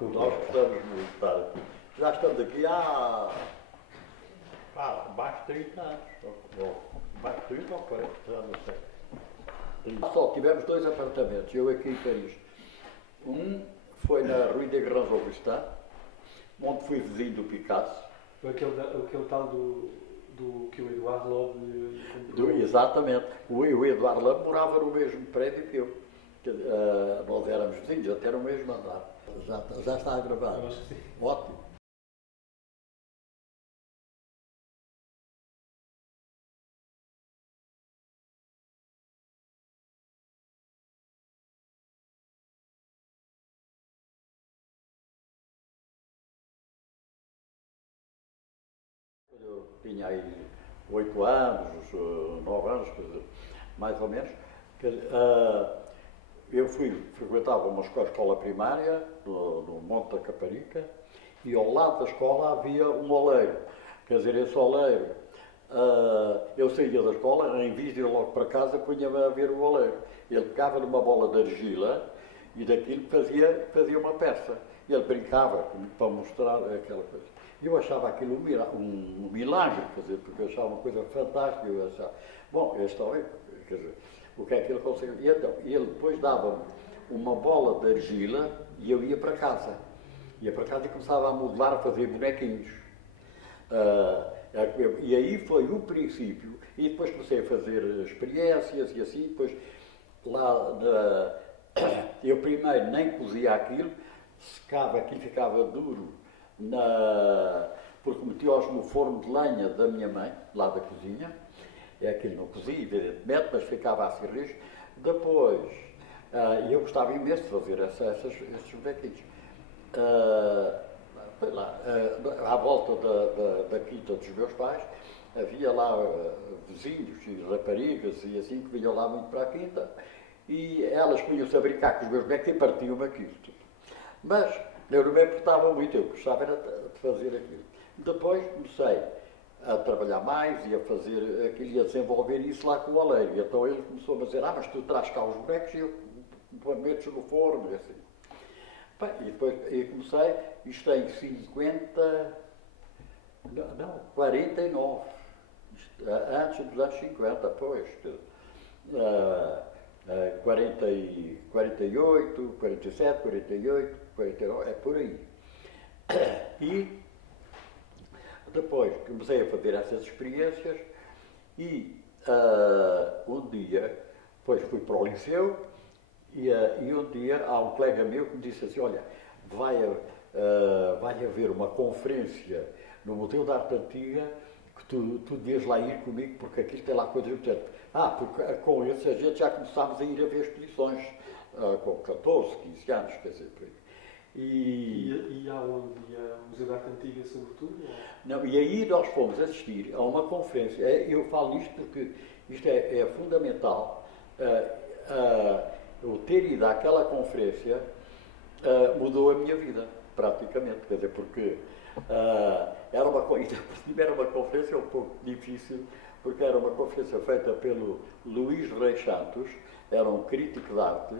Nós gostamos muito de estar aqui. Já estamos aqui há mais de 30 anos. Mais de 30 ou 40, já não sei. Só tivemos 2 apartamentos, eu aqui em Paris. Um foi na Rue des Grands Augustins, onde fui vizinho do Picasso. Aquele tal do que o Eduardo Lobe comprou. Exatamente. O Eduardo Lobe morava no mesmo prédio que eu. Nós éramos vizinhos, até no mesmo andar. Já está a gravar? Eu acho que sim. Ótimo. Eu tinha aí 8 anos, 9 anos, quer dizer, mais ou menos. Eu frequentava uma escola primária no Monte da Caparica e ao lado da escola havia um oleiro. Quer dizer, esse oleiro, eu saía da escola, em vez de ir logo para casa, punha-me a ver o oleiro. Ele pegava numa bola de argila e daquilo fazia uma peça. Ele brincava para mostrar aquela coisa. Eu achava aquilo um milagre, quer dizer, porque eu achava uma coisa fantástica. Eu achava, bom, este homem, quer dizer, o que é que ele conseguiu? E então, ele depois dava-me uma bola de argila e eu ia para casa. Ia para casa e começava a modelar, a fazer bonequinhos. E aí foi o princípio. E depois comecei a fazer experiências e assim, depois eu primeiro nem cozia aquilo, secava aquilo, ficava duro, porque metia-os no forno de lenha da minha mãe, lá da cozinha. Aquilo não cozia, evidentemente, mas ficava assim rijo. Depois, eu gostava imenso de fazer esses bonequinhos. Foi lá, à volta da quinta dos meus pais, havia lá vizinhos e raparigas e assim, que vinham lá muito para a quinta, e elas punham-se a brincar com os meus bonecos e partiam-me aquilo tudo. Mas eu não me importava muito, eu gostava era de fazer aquilo. Depois comecei a trabalhar mais e a fazer aquilo e a desenvolver isso lá com o oleiro. E então ele começou a dizer, mas tu traz cá os bonecos e eu metes no forno e assim. Bem, e depois eu comecei, isto em 49, antes dos anos 50, pois, 48, 47, 48, 49, é por aí. E depois comecei a fazer essas experiências e um dia, depois fui para o liceu e um dia há um colega meu que me disse assim, olha, vai haver uma conferência no Museu da Arte Antiga que tu devias lá ir comigo porque aquilo tem lá coisas importantes. Porque com isso a gente já começámos a ir a ver exposições com 14, 15 anos, quer dizer, por aí. E aonde? O Museu da Arte Antiga, sobretudo? Não, e aí nós fomos assistir a uma conferência. Eu falo isto porque isto é fundamental. Eu ter ido àquela conferência mudou a minha vida, praticamente. Quer dizer, porque era uma conferência um pouco difícil, porque era uma conferência feita pelo Luís Reis Santos, era um crítico de arte,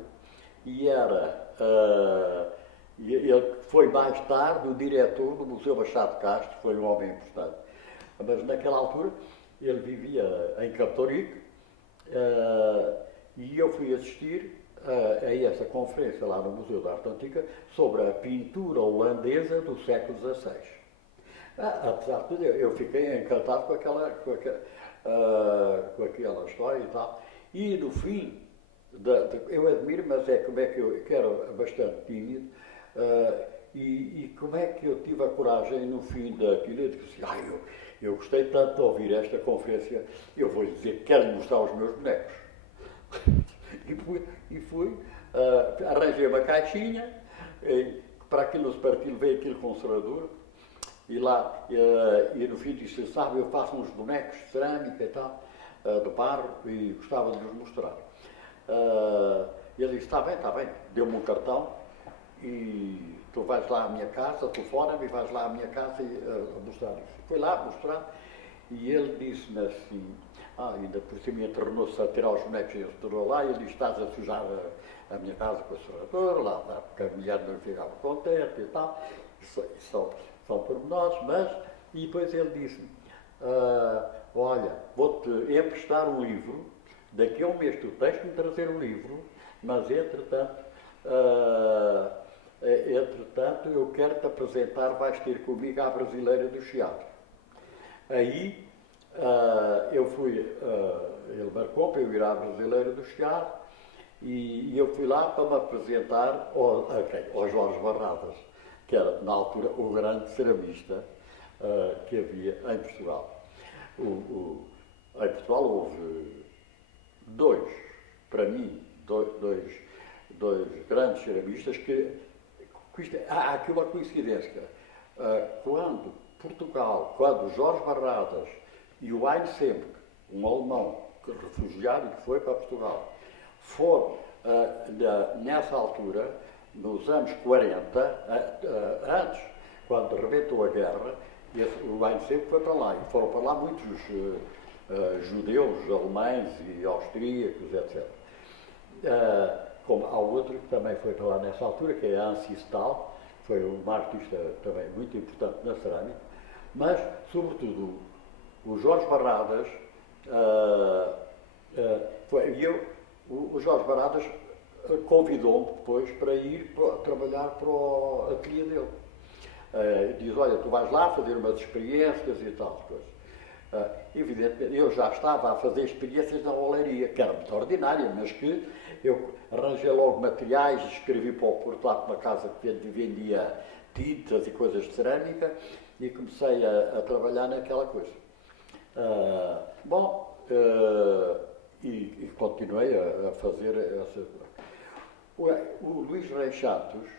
e ele foi mais tarde o diretor do Museu Machado Castro, foi um homem importante. Mas naquela altura ele vivia em Captorique e eu fui assistir a essa conferência lá no Museu da Arte Antiga sobre a pintura holandesa do século XVI. Apesar de tudo, eu fiquei encantado com aquela história e tal. E no fim, eu admiro, mas como é que eu era bastante tímido, e como é que eu tive a coragem no fim daquilo, eu disse assim, eu gostei tanto de ouvir esta conferência, eu vou dizer que quero mostrar os meus bonecos. e fui, arranjei uma caixinha, para aquilo se partir, veio aquele conservador, e lá, e no fim disse, sabe, eu faço uns bonecos de cerâmica e tal, de barro, e gostava de lhes mostrar. Ele disse, está bem, deu-me um cartão, e tu vais lá à minha casa, telefona-me e vais lá à minha casa a mostrar isso. Fui lá mostrar, e ele disse-me assim, ainda por cima entornou-se a tirar os bonecos e ele tornou lá, e ele disse, estás a sujar a minha casa com o serrador, lá porque a mulher não ficava contente e tal. Isso são pormenores, mas. E depois ele disse-me: olha, vou-te emprestar um livro, daqui a um mês tu tens que me trazer um livro, mas entretanto eu quero-te apresentar, vais ter comigo à Brasileira do Chiado. Aí eu fui, ele marcou para eu ir à Brasileira do Chiado e eu fui lá para me apresentar ao Jorge Barradas, que era na altura o grande ceramista que havia em Portugal. Em Portugal houve para mim, dois grandes ceramistas há aqui uma coincidência. Quando quando Jorge Barradas e o Heinz Semp, um alemão refugiado e que foi para Portugal, foram nessa altura, nos anos 40, antes, quando rebentou a guerra, o Heinz Semp foi para lá e foram para lá muitos judeus, alemães e austríacos, etc. Como há outro que também foi para lá nessa altura, que é a Ansi Stahl, foi uma artista também muito importante na cerâmica, mas, sobretudo, o Jorge Barradas, o Jorge Barradas convidou-me depois para ir trabalhar para o ateliê dele. Diz: olha, tu vais lá fazer umas experiências e tal coisas. Evidentemente, eu já estava a fazer experiências na olaria, que era muito ordinária, mas que eu arranjei logo materiais, escrevi para o Porto, lá para uma casa que vendia tintas e coisas de cerâmica, e comecei a trabalhar naquela coisa. E continuei a fazer essa. O Luís Reis Santos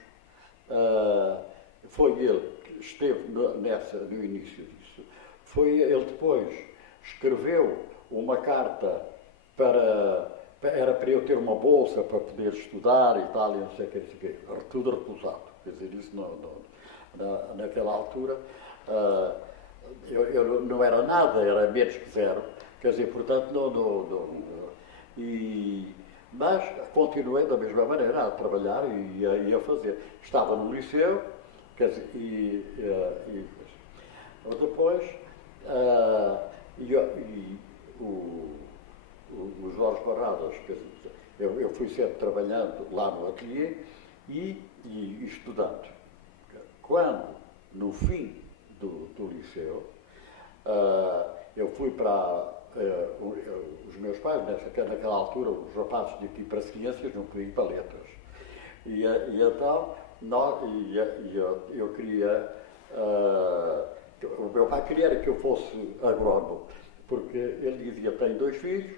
foi ele que esteve no início disso. Ele depois escreveu uma carta era para eu ter uma bolsa para poder estudar e tal, e não sei o que, tudo recusado. Quer dizer, isso naquela altura eu não era nada, era menos que zero. Quer dizer, portanto, mas continuei da mesma maneira a trabalhar e a fazer. Estava no liceu, quer dizer, depois o Jorge Barradas, quer dizer, eu fui sempre trabalhando lá no ateliê e estudando. Quando, no fim do liceu, eu fui para os meus pais, naquela altura, os rapazes de aqui para ciências não podiam ir para letras. E então, eu queria, o meu pai queria que eu fosse agrónomo, porque ele dizia: tenho 2 filhos,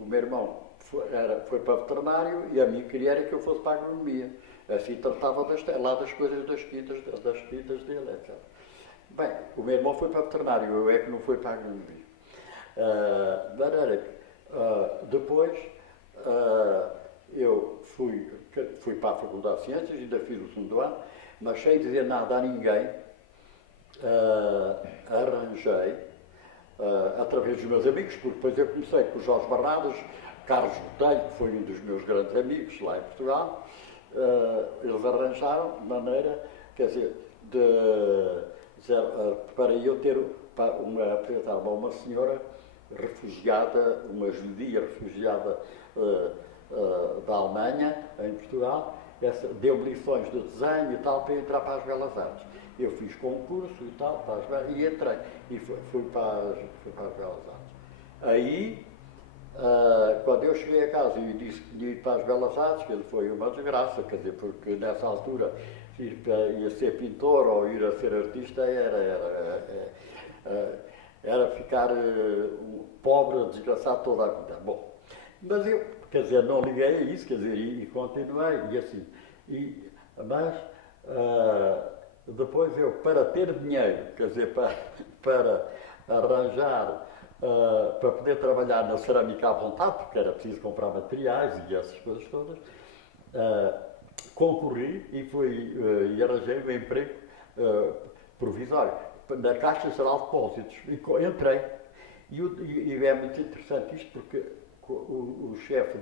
o meu irmão foi para veterinário e a mim queria que eu fosse para a agronomia. Assim tratava lá das coisas das quintas dele, etc. Bem, o meu irmão foi para veterinário, eu é que não fui para a agronomia. De maneira que depois eu fui para a Faculdade de Ciências, ainda fiz o 2º ano, mas sem dizer nada a ninguém, arranjei, através dos meus amigos, porque depois eu comecei com o Jorge Barradas, Carlos Botelho, que foi um dos meus grandes amigos lá em Portugal. Eles arranjaram de maneira, quer dizer, para eu ter apresentar-me a uma senhora refugiada, uma judia refugiada da Alemanha, em Portugal. Deu-me lições de desenho e tal para entrar para as Belas Artes. Eu fiz concurso e tal, e entrei. E fui para as Belas Artes. Aí, quando eu cheguei a casa e disse que ia ir para as Belas Artes, que ele foi uma desgraça, quer dizer, porque nessa altura ia ser pintor ou ir a ser artista era ficar pobre, desgraçado toda a vida. Bom, mas eu, quer dizer, não liguei a isso, quer dizer, e continuei, e assim. Mas depois eu, para ter dinheiro, quer dizer, para arranjar, para poder trabalhar na cerâmica à vontade, porque era preciso comprar materiais e essas coisas todas, concorri e arranjei um emprego provisório na Caixa Geral de Depósitos. E entrei. E é muito interessante isto, porque o chefe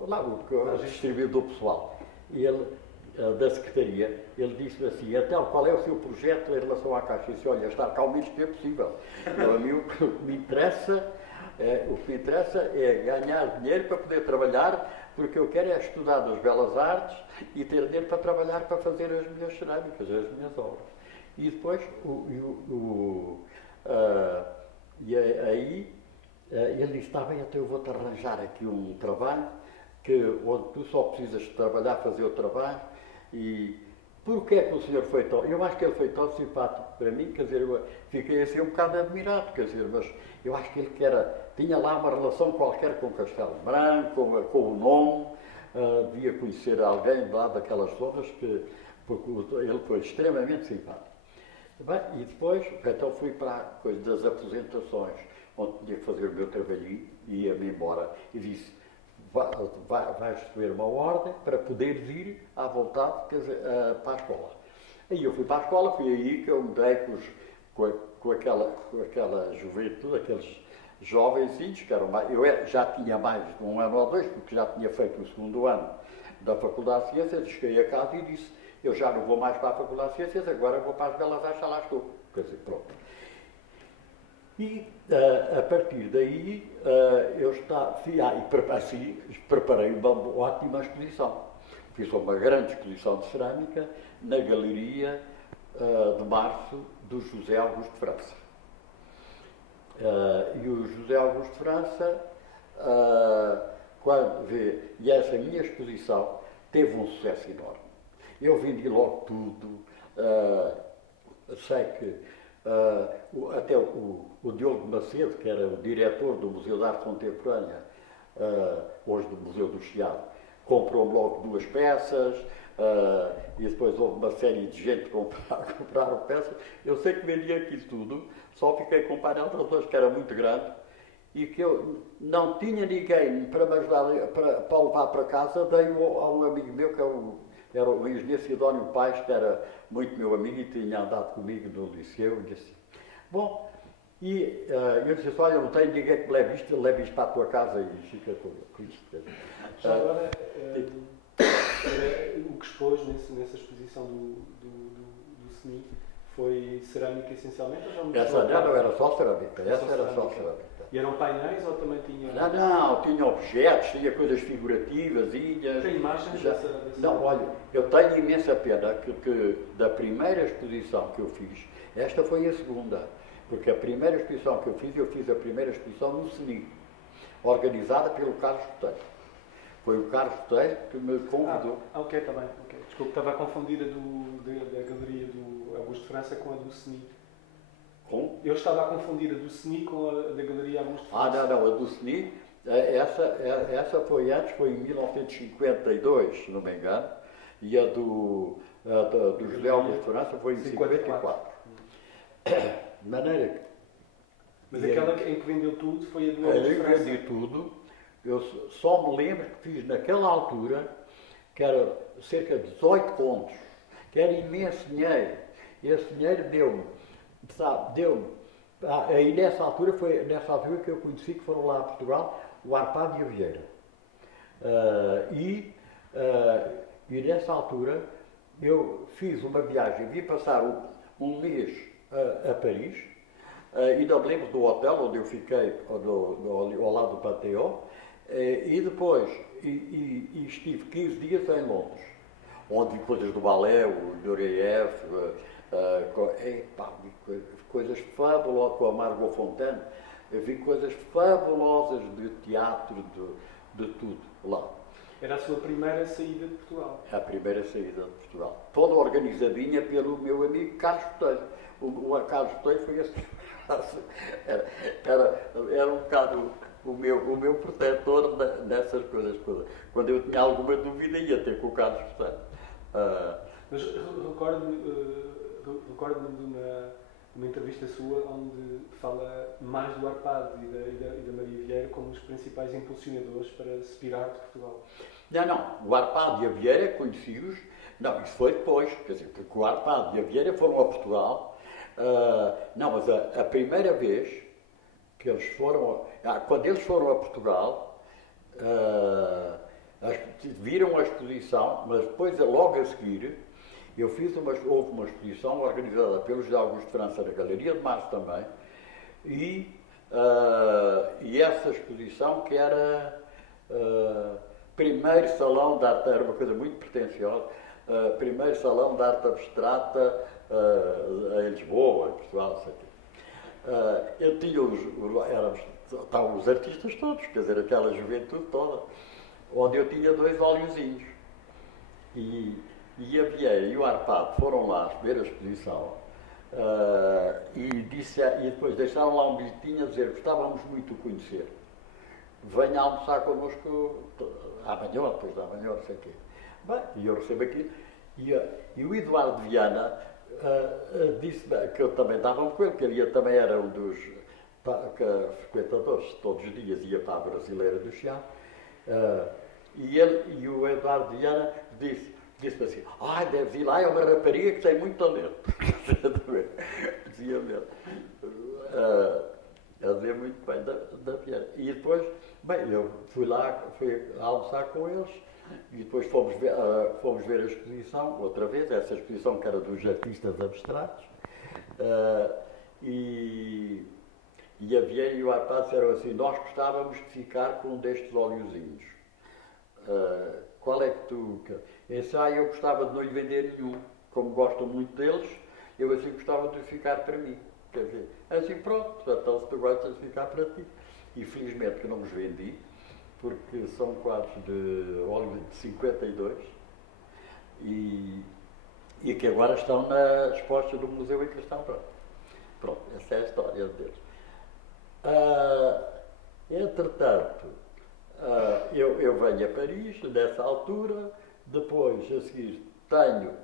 lá o distribuidor pessoal, e ele, da Secretaria, ele disse-me assim, então, qual é o seu projeto em relação à Caixa? Eu disse, olha, estar cá o menos tempo possível. Então, a mim o que me interessa é ganhar dinheiro para poder trabalhar, porque eu quero é estudar nas Belas Artes e ter dinheiro para trabalhar, para fazer as minhas cerâmicas, as minhas obras. E depois, aí, ele disse, está bem, então eu vou-te arranjar aqui um trabalho, onde tu só precisas de trabalhar, fazer o trabalho. E porquê é que o senhor foi tão... Eu acho que ele foi tão simpático para mim, quer dizer, eu fiquei assim um bocado admirado, quer dizer, mas eu acho que ele tinha lá uma relação qualquer com Castelo Branco, com o nome, devia conhecer alguém lá daquelas zonas, porque ele foi extremamente simpático. Bem, e depois, então fui para a coisa das apresentações, onde tinha que fazer o meu trabalhinho, e ia-me embora, e disse, vais receber uma ordem para poderes ir à vontade, quer dizer, para a escola. Aí eu fui para a escola, foi aí que eu me dei com aquela juventude, aqueles jovenzinhos, que eram mais, já tinha mais de um ano ou dois, porque já tinha feito o segundo ano da Faculdade de Ciências, cheguei a casa e disse, eu já não vou mais para a Faculdade de Ciências, agora vou para as Belas Artes, lá estou. Quer dizer, pronto. E a partir daí eu preparei uma ótima exposição. Fiz uma grande exposição de cerâmica na Galeria de Março do José Augusto de França. E o José Augusto de França, quando vê, e essa minha exposição teve um sucesso enorme. Eu vendi logo tudo, sei que até o Diogo Macedo, que era o diretor do Museu de Arte Contemporânea, hoje do Museu do Chiado, comprou-me logo 2 peças, e depois houve uma série de gente que compraram peças. Eu sei que vendi aquilo tudo, só fiquei com o painel de razões que era muito grande e que eu não tinha ninguém para me ajudar para levar para casa, dei a um amigo meu que era o engenheiro Sidónio Paes, que era muito meu amigo e tinha andado comigo no liceu, e disse, bom, e eu disse, olha, eu não tenho ninguém que me leve isto para a tua casa e fica com isto. Já agora, o que expôs nessa exposição do CNI foi cerâmica essencialmente? Ou já essa não era só cerâmica, essa era só cerâmica. E eram painéis ou também tinha... Não, tinha objetos, tinha coisas figurativas, ilhas... Tem imagens dessa... Não, olha, eu tenho imensa pena que da primeira exposição que eu fiz, esta foi a segunda, porque a primeira exposição que eu fiz a primeira exposição no CNI, organizada pelo Carlos Botelho. Foi o Carlos Botelho que me convidou. Ok, está bem. Okay. Desculpe, estava a confundir da Galeria do Augusto de França com a do CNI. Com? Eu estava a confundir a do CNI com a da Galeria Augusto de França. Não, a do CNI, essa foi antes, foi em 1952, se não me engano, e a do José Augusto de França foi em 54. De maneira que... Mas aquela em que vendeu tudo foi a do Augusto de França? Eu vendi tudo, eu só me lembro que fiz naquela altura, que era cerca de 18 contos, que era imenso dinheiro. Esse dinheiro deu-me, aí nessa altura que eu conheci, que foram lá a Portugal, o Arpado e a Vieira. E nessa altura eu fiz uma viagem, vim passar um mês a Paris, ainda me lembro do hotel onde eu fiquei, ao lado do Panteão, e depois estive 15 dias em Londres, onde vi coisas do balé, o Nureyev, coisas fabulosas, com a Margot Fontaine, eu vi coisas fabulosas de teatro, de tudo lá. Era a sua primeira saída de Portugal? A primeira saída de Portugal. Toda organizadinha pelo meu amigo Carlos Botelho. O Carlos Botelho foi assim. Era um bocado o meu protetor dessas coisas. Quando eu tinha alguma dúvida, ia ter com o Carlos Botelho. Mas recordo-me de uma entrevista sua onde fala mais do Arpado e da Maria Vieira como os principais impulsionadores para se pirar de Portugal. Não, o Arpado e a Vieira conheci-os, não, isso foi depois, quer dizer, porque o Arpado e a Vieira foram a Portugal, não, mas a primeira vez que eles foram, quando eles foram a Portugal, viram a exposição, mas depois, logo a seguir, houve uma exposição organizada pelo José Augusto de França na Galeria de Março também, e essa exposição que era primeiro salão de arte, era uma coisa muito pretensiosa, primeiro salão de arte abstrata em Lisboa, em Portugal, sei que. Eu tinha estavam os artistas todos, quer dizer, aquela juventude toda, onde eu tinha 2 óleozinhos. E a Vieira e o Arpado foram lá ver a exposição e depois deixaram lá um bilhetinho a dizer: gostávamos muito de conhecer. Venha almoçar connosco amanhã, depois da manhã, não sei o quê. Bem, e eu recebo aquilo. E o Eduardo Viana disse que eu também estava com ele, que ele também era um dos frequentadores, todos os dias ia para a Brasileira do Chá. E o Eduardo Viana disse assim: deves ir lá, é uma rapariga que tem muito talento. Dizia mesmo. A dizer muito bem da Vieira. E depois, bem, eu fui almoçar com eles e depois fomos ver a exposição, outra vez, essa exposição que era dos artistas abstratos. E a Vieira e o Arpado disseram assim: nós gostávamos de ficar com um destes óleozinhos. Qual é que tu quer? Eu gostava de não lhe vender nenhum, como gosto muito deles, eu assim gostava de ficar para mim. Quer dizer, assim pronto, então se tu gostas de ficar para ti. E felizmente que não os vendi, porque são quadros de óleo de 52 e que agora estão expostos no museu em que estão. Pronto, essa é a história deles. Entretanto, eu venho a Paris nessa altura, depois a seguir tenho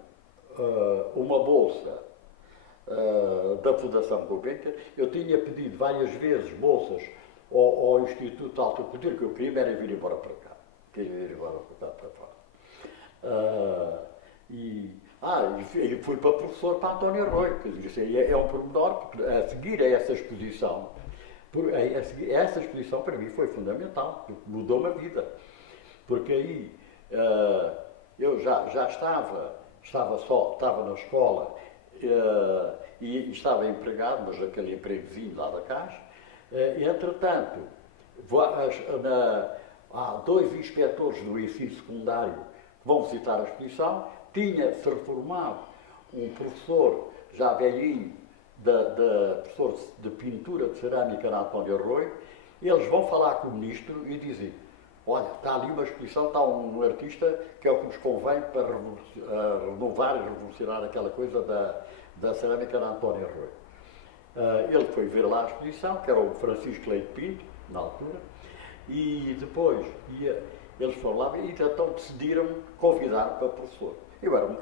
uma bolsa da Fundação Gulbenkian. Eu tinha pedido várias vezes bolsas ao Instituto de Alta Cultura, que eu queria era vir embora para cá. Queria ir embora para fora. E fui para professor para António Arroio, que isso é um pormenor, porque a seguir a essa exposição, essa exposição para mim foi fundamental, mudou-me a vida. Porque aí eu já estava na escola e estava empregado, mas aquele empregozinho lá da Caixa. Entretanto, há 2 inspectores do ensino secundário que vão visitar a exposição. Tinha-se reformado um professor já velhinho, professor de pintura de cerâmica na António Arroio. Eles vão falar com o ministro e dizem: olha, está ali uma exposição, está um artista que é o que nos convém para renovar e revolucionar aquela coisa da cerâmica na António Arroio. Ele foi ver lá a exposição, que era o Francisco Leite Pinto, na altura, e depois eles foram lá e então decidiram convidar para professor. Eu era um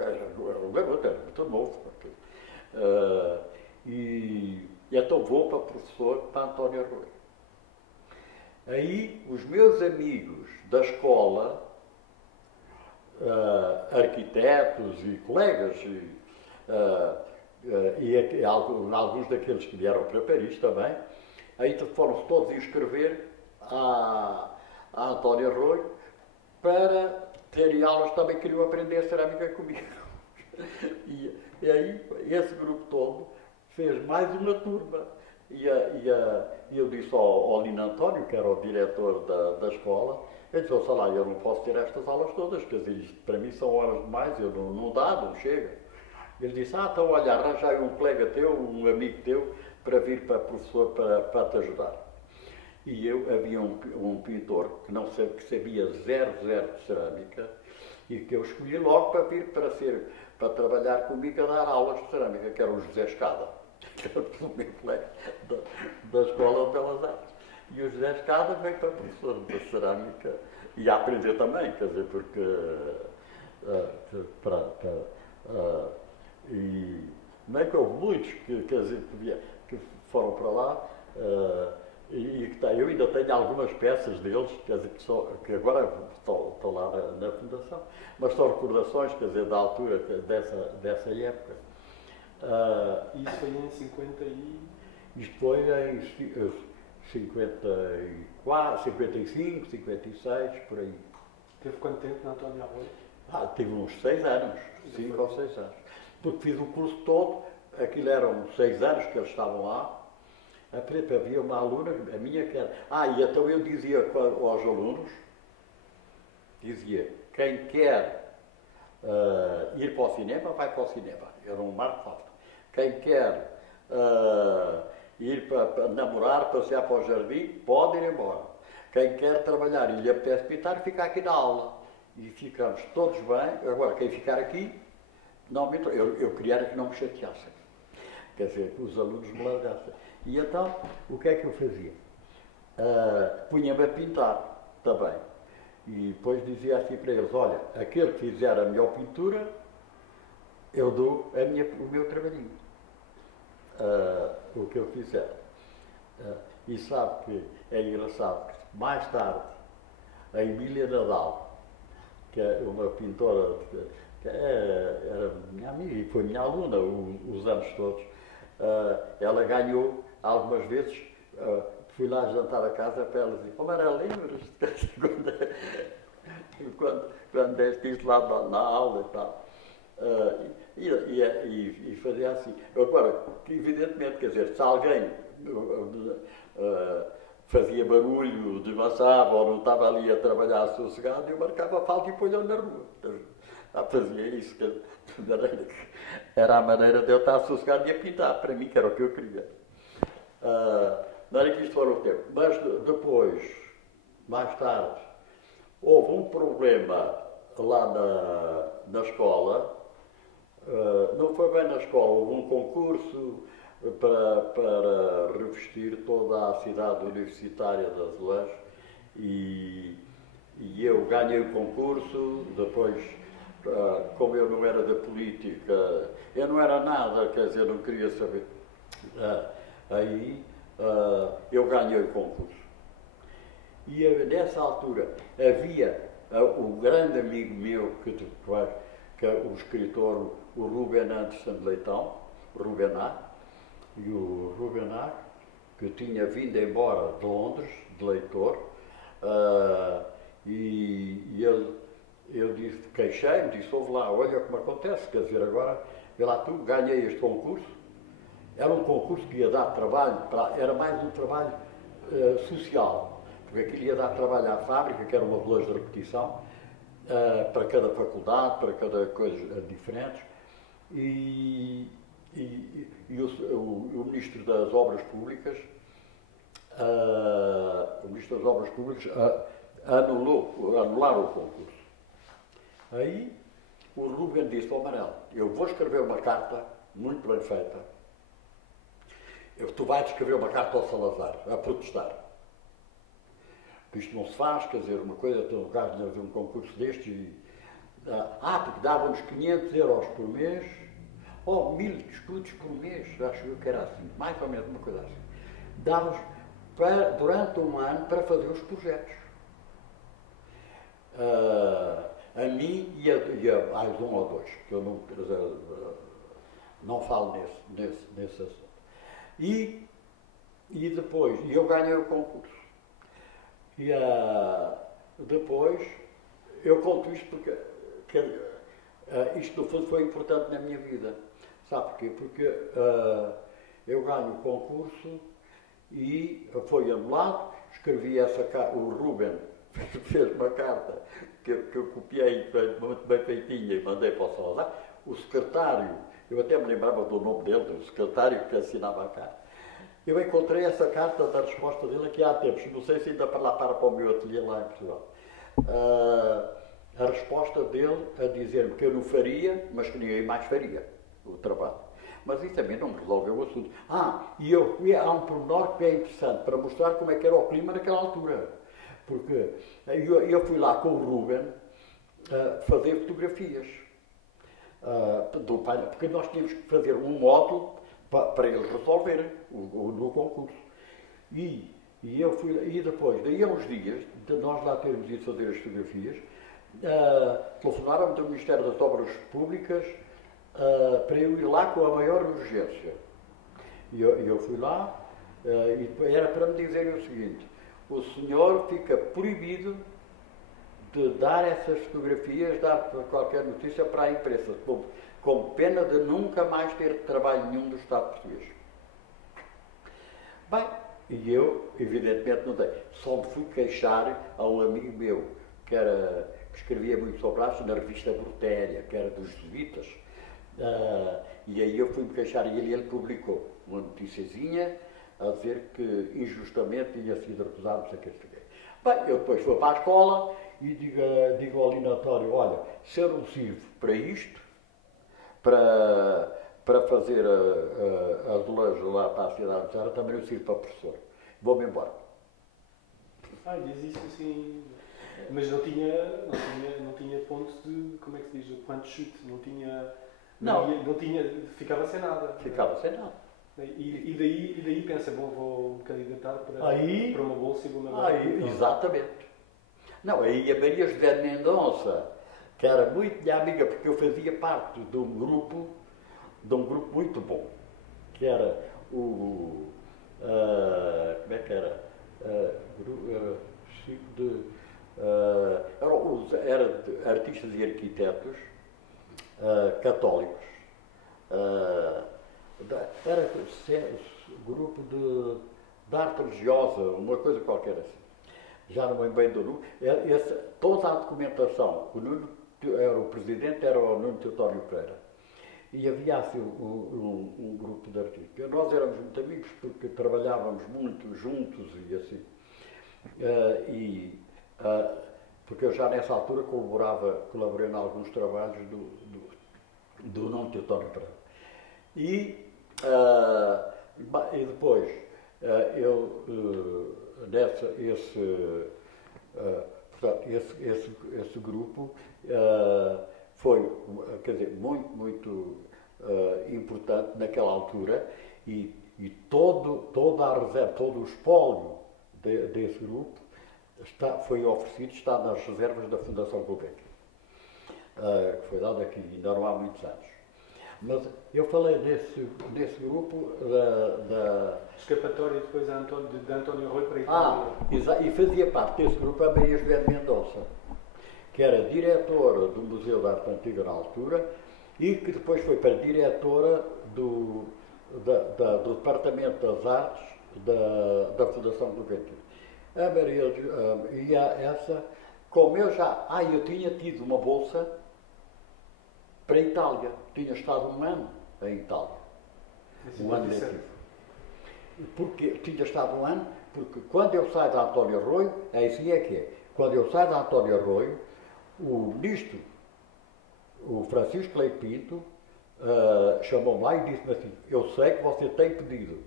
garoto, era muito novo. E então vou para professor para António Arroio. Aí os meus amigos da escola, arquitetos e colegas, e alguns daqueles que vieram para Paris também, aí foram-se todos inscrever a António Arroio para terem aulas, também queriam aprender a cerâmica comigo. E aí esse grupo todo fez mais uma turma. E eu disse ao Lino António, que era o diretor da escola, ele disse: lá, eu não posso ter estas aulas todas, quer dizer, isto para mim são horas demais, não dá, não chega. Ele disse: então olha, arranja um colega teu, um amigo teu, para vir para professor para te ajudar. E havia um pintor que sabia zero de cerâmica e que eu escolhi logo para vir para trabalhar comigo a dar aulas de cerâmica, que era o José Escada, que era o meu colega da Escola de Belas Artes. E o José Escada veio para professor de cerâmica e a aprender também, quer dizer, porque e não é que houve muitos que foram para lá eu ainda tenho algumas peças deles, quer dizer, que agora estão lá na Fundação, mas são recordações, quer dizer, da altura dessa época. Isso foi em 50 Isto foi 54, 55, 56, por aí. Teve quanto tempo na António Arroio? Tive uns 6 anos, 5 ou 6 anos. Porque fiz o curso todo, aquilo eram 6 anos que eles estavam lá. Havia uma aluna, a minha que era. E então eu dizia aos alunos, dizia, quem quer ir para o cinema, vai para o cinema. Era um marco alto. Quem quer ir para namorar, passear para o jardim, pode ir embora. Quem quer trabalhar e lhe apetece pintar, fica aqui na aula. E ficamos todos bem. Agora, quem ficar aqui, não me... eu queria que não me chateassem. Quer dizer, que os alunos me largassem. E então, o que é que eu fazia? Punha-me a pintar também. E depois dizia assim para eles, olha, aquele que fizer a melhor pintura, eu dou o meu trabalhinho. O que eu fizer. E sabe que é engraçado que mais tarde, a Emília Nadal, que é uma pintora que era minha amiga e foi minha aluna os anos todos, ela ganhou algumas vezes, fui lá jantar a casa para ela dizer, Manuel, lembras-te quando deste isso lá na aula e tal. E fazia assim. Agora, evidentemente, quer dizer, se alguém fazia barulho, desmaçava ou não estava ali a trabalhar sossegado, eu marcava a falta e punha-o na rua. Fazia isso, era a maneira de eu estar sossegado e a pintar, para mim, que era o que eu queria. Não era que isto fora o tempo. Mas depois, mais tarde, houve um problema lá na escola. Não foi bem na escola, houve um concurso para revestir toda a cidade universitária de Azeleiros e eu ganhei o concurso. Depois, como eu não era da política, eu não era nada, quer dizer, não queria saber. Aí eu ganhei o concurso. E nessa altura havia um grande amigo meu, que é o escritor, o Rubem Anderson de Leitão, Rubenar, e o Rubenar, que tinha vindo embora de Londres, de leitor, eu disse, queixei-me, disse, ouve lá, olha como acontece, quer dizer, agora, vê lá tu, ganhei este concurso. Era um concurso que ia dar trabalho, era mais um trabalho social, porque aquilo ia dar trabalho à fábrica, que eram modelos de repetição, para cada faculdade, para cada coisa diferente, e o Ministro das Obras Públicas, anularam o concurso. Aí o Rubem disse ao Manel, eu vou escrever uma carta muito bem feita, tu vais escrever uma carta ao Salazar, a protestar. Que isto não se faz, quer dizer, uma coisa, tem um caso de haver um concurso destes, porque davam-nos 500 euros por mês, ou 1000 escudos por mês, acho eu que era assim, mais ou menos uma coisa assim. Davam-nos durante um ano para fazer os projetos. A mim e a mais um ou dois, que eu não falo nesse assunto. E depois, eu ganhei o concurso. E depois, eu conto isto porque isto no fundo foi importante na minha vida. Sabe porquê? Porque eu ganho o concurso e foi anulado, escrevi essa carta, o Rubem fez uma carta que eu copiei muito bem feitinha e mandei para o Salazar. O secretário, eu até me lembrava do nome dele, o secretário que assinava a carta. Eu encontrei essa carta da resposta dele aqui há tempos, não sei se ainda para o meu ateliê lá em Portugal. A resposta dele a dizer-me que eu não faria, mas que ninguém mais faria o trabalho. Mas isso também não me resolveu o assunto. Há um pormenor que é interessante para mostrar como é que era o clima naquela altura. Porque eu fui lá com o Rubem fazer fotografias do painel, porque nós tínhamos que fazer um módulo para eles resolverem no concurso. E eu fui, e depois, daí a uns dias, de nós lá termos ido fazer as fotografias, telefonaram-me do Ministério das Obras Públicas para eu ir lá com a maior urgência. E eu fui lá, E era para me dizerem o seguinte: o senhor fica proibido de dar essas fotografias, dar qualquer notícia para a imprensa, com pena de nunca mais ter trabalho nenhum do Estado português. Bem, e eu, evidentemente, não dei. Só me fui queixar a um amigo meu, que escrevia muito sobre arte, na revista Brutéria, que era dos jesuítas. E aí eu fui-me queixar e ele publicou uma noticiazinha a dizer que injustamente tinha sido recusado, não sei o que. Bem, eu depois fui para a escola e digo ao linatório: olha, se eu não sirvo para isto, para fazer azulejo lá para a cidade de Zara, também não sirvo para professor. Vou-me embora. Diz isso assim. Mas não tinha ponto de, como é que se diz, o ponto de chute, não tinha, ficava sem nada. Ficava sem nada. E daí pensa, bom, vou me candidatar para uma bolsa e vou-me embora. Exatamente. Não, aí a Maria José de Mendonça, que era muito minha amiga, porque eu fazia parte de um grupo muito bom, que era como é que era? Era artistas e arquitetos católicos. Era grupo de arte religiosa, uma coisa qualquer assim. Já não me lembro bem do Nuno. Toda a documentação, o Nuno era o presidente, era o Nuno Teotónio Pereira. E havia assim um grupo de artistas. Nós éramos muito amigos porque trabalhávamos muito juntos e assim. Porque eu já nessa altura colaborei em alguns trabalhos do Nuno Teotónio Pereira. E depois esse grupo foi, quer dizer, muito importante naquela altura e toda a reserva, todo o espólio desse grupo foi oferecido, está nas reservas da Fundação Gulbenkian, que foi dado aqui, ainda não há muitos anos. Mas eu falei nesse grupo da escapatória depois de António Rui para Itália. E fazia parte desse grupo a Maria José de Mendonça, que era diretora do Museu da Arte Antiga na altura e que depois foi para diretora do Departamento das Artes da Fundação Gulbenkian. A Maria, essa, como eu tinha tido uma bolsa para a Itália. Tinha estado um ano em Itália. Um ano letivo. Porque tinha estado um ano, porque quando eu saio da António Arroio, assim é que é. Quando eu saio da António Arroio, o ministro, o Francisco Leite Pinto, chamou-me lá e disse-me assim: eu sei que você tem pedido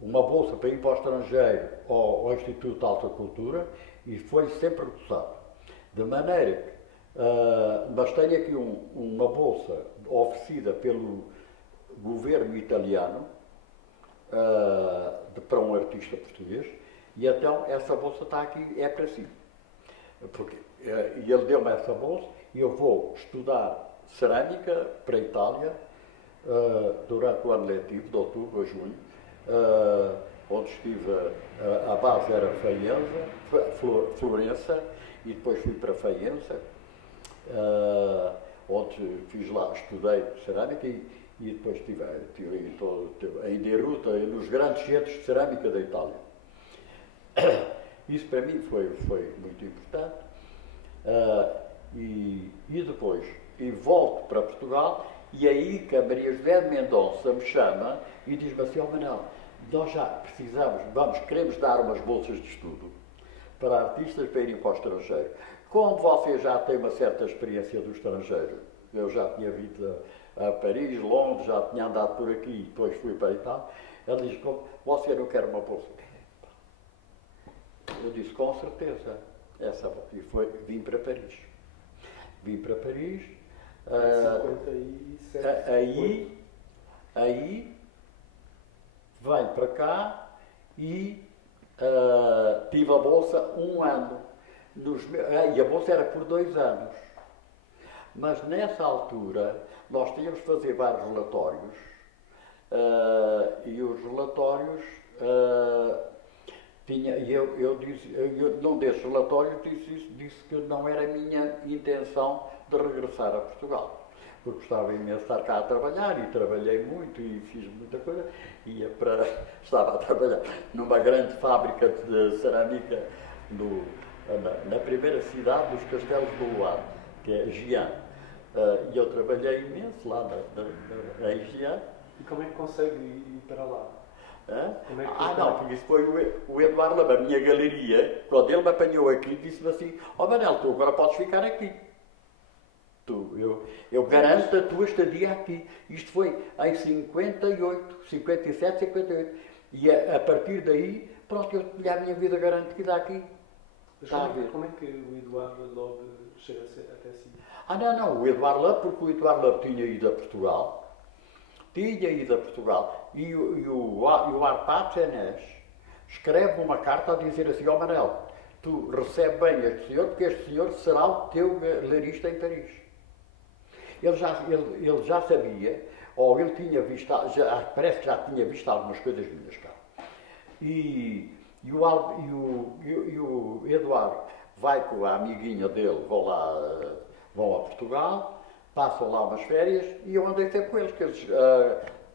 uma bolsa para ir para o estrangeiro ao Instituto de Alta Cultura e foi sempre recusado. De maneira que mas tenho aqui uma bolsa oferecida pelo governo italiano para um artista português e então essa bolsa está aqui, é para si. E ele deu-me essa bolsa e eu vou estudar cerâmica para a Itália durante o ano letivo, de outubro a junho, onde estive, a base era Florença e depois fui para Faenza. Onde fiz lá, estudei cerâmica e depois estive em Deruta, nos grandes centros de cerâmica da Itália. Isso para mim foi muito importante. E depois volto para Portugal e aí que a Maria José de Mendonça me chama e diz-me assim: Manel, nós já precisamos, queremos dar umas bolsas de estudo para artistas para irem para o estrangeiro. Como você já tem uma certa experiência do estrangeiro, eu já tinha vindo a Paris, Londres, já tinha andado por aqui e depois fui para a Itália, ela diz: como você não quer uma bolsa? Eu disse: com certeza. E vim para Paris. Vim para Paris. 57. Aí venho para cá e tive a bolsa um ano. E a bolsa era por 2 anos. Mas nessa altura nós tínhamos de fazer vários relatórios e os relatórios num desses relatórios disse que não era a minha intenção de regressar a Portugal. Porque gostava imenso de estar cá a trabalhar e trabalhei muito e fiz muita coisa. Estava a trabalhar numa grande fábrica de cerâmica na primeira cidade dos Castelos do Luar, que é Giã. E eu trabalhei imenso lá em Giã. E como é que consegue ir para lá? Não, porque isso foi o Eduardo Lama, a minha galeria, quando ele me apanhou aqui, disse-me assim: Manel, tu agora podes ficar aqui. Eu garanto a tua estadia aqui. Isto foi em 58, 57, 58. E a partir daí, pronto, eu tinha a minha vida garantida aqui. Como é que o Eduardo Lobe chega até si? Não, o Eduardo Lobe, porque o Eduardo Lobe tinha ido a Portugal. E o Arpad Senés escreve uma carta a dizer assim: Manel, tu recebe bem este senhor, porque este senhor será o teu galerista em Paris. Ele já sabia, ou ele tinha visto, parece que já tinha visto algumas coisas minhas cá. E o Eduardo vai com a amiguinha dele, vão a Portugal, passam lá umas férias e eu andei sempre com eles, que eles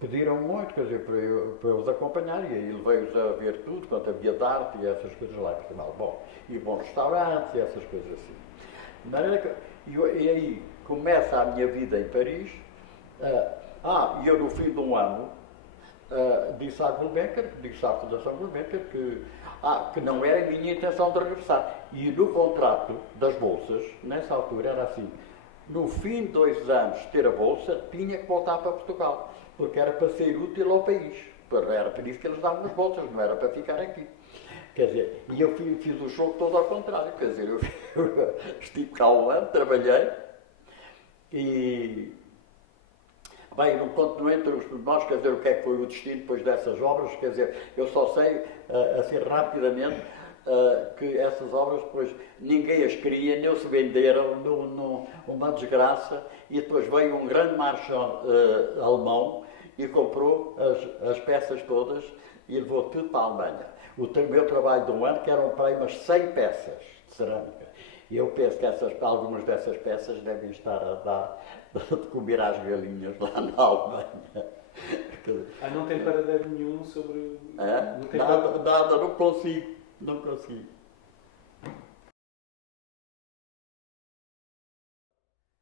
pediram muito, quer dizer, para eu os acompanhar, e aí levei-os a ver tudo, quanto havia de arte e essas coisas lá em Portugal. Bom, e bons restaurantes e essas coisas assim. De maneira que, e aí começa a minha vida em Paris. E eu no fim de um ano disse à Fundação Gulbenkian que não era a minha intenção de regressar. E no contrato das bolsas, nessa altura, era assim: no fim de 2 anos de ter a bolsa, tinha que voltar para Portugal, porque era para ser útil ao país. Era por isso que eles davam as bolsas, não era para ficar aqui. Quer dizer, e eu fiz o jogo todo ao contrário. Quer dizer, eu estive cá um ano, trabalhei, e bem, não conto entre os pormenores, quer dizer, o que é que foi o destino depois dessas obras. Quer dizer, eu só sei, assim, rapidamente, que essas obras depois ninguém as queria, nem se venderam, uma desgraça, e depois veio um grande marchand alemão e comprou as peças todas e levou tudo para a Alemanha. O meu trabalho de um ano, que eram para aí umas 100 peças de cerâmica. E eu penso que algumas dessas peças devem estar a dar de comer às galinhas lá na Alemanha. Não tem paradigma nenhum sobre... Nada, não consigo.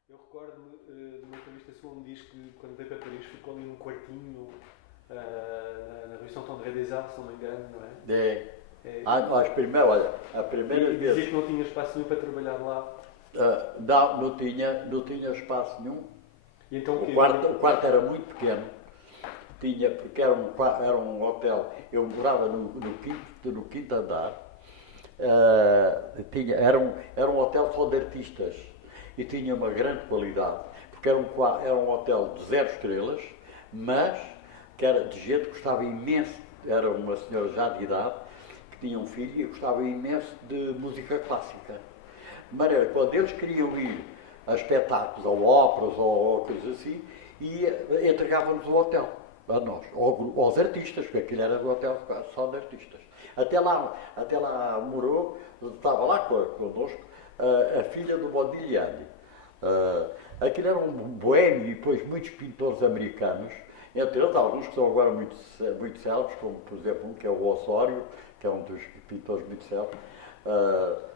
Eu recordo-me de uma entrevista sua onde diz que quando veio para Paris ficou ali num quartinho na Rue Saint-André des Arts, se não me engano, não é? A primeira vez... Dizia que não tinha espaço nenhum para trabalhar lá. Não tinha espaço nenhum. E então, o quarto era muito pequeno, porque era um hotel. Eu morava no quinto andar. Era um hotel só de artistas e tinha uma grande qualidade, porque era um hotel de 0 estrelas, mas que era de gente que gostava imenso. Era uma senhora já de idade que tinha um filho e gostava imenso de música clássica. De maneira, quando eles queriam ir a espetáculos, ou óperas, ou coisas assim, e entregavam-nos o hotel, a nós, aos artistas, porque aquilo era um hotel só de artistas. Até lá morou, estava lá connosco, a filha do Modigliani. Aquilo era um boêmio, e depois muitos pintores americanos, entre eles alguns que são agora muito célebres, como por exemplo um que é o Osório, que é um dos pintores muito célebres,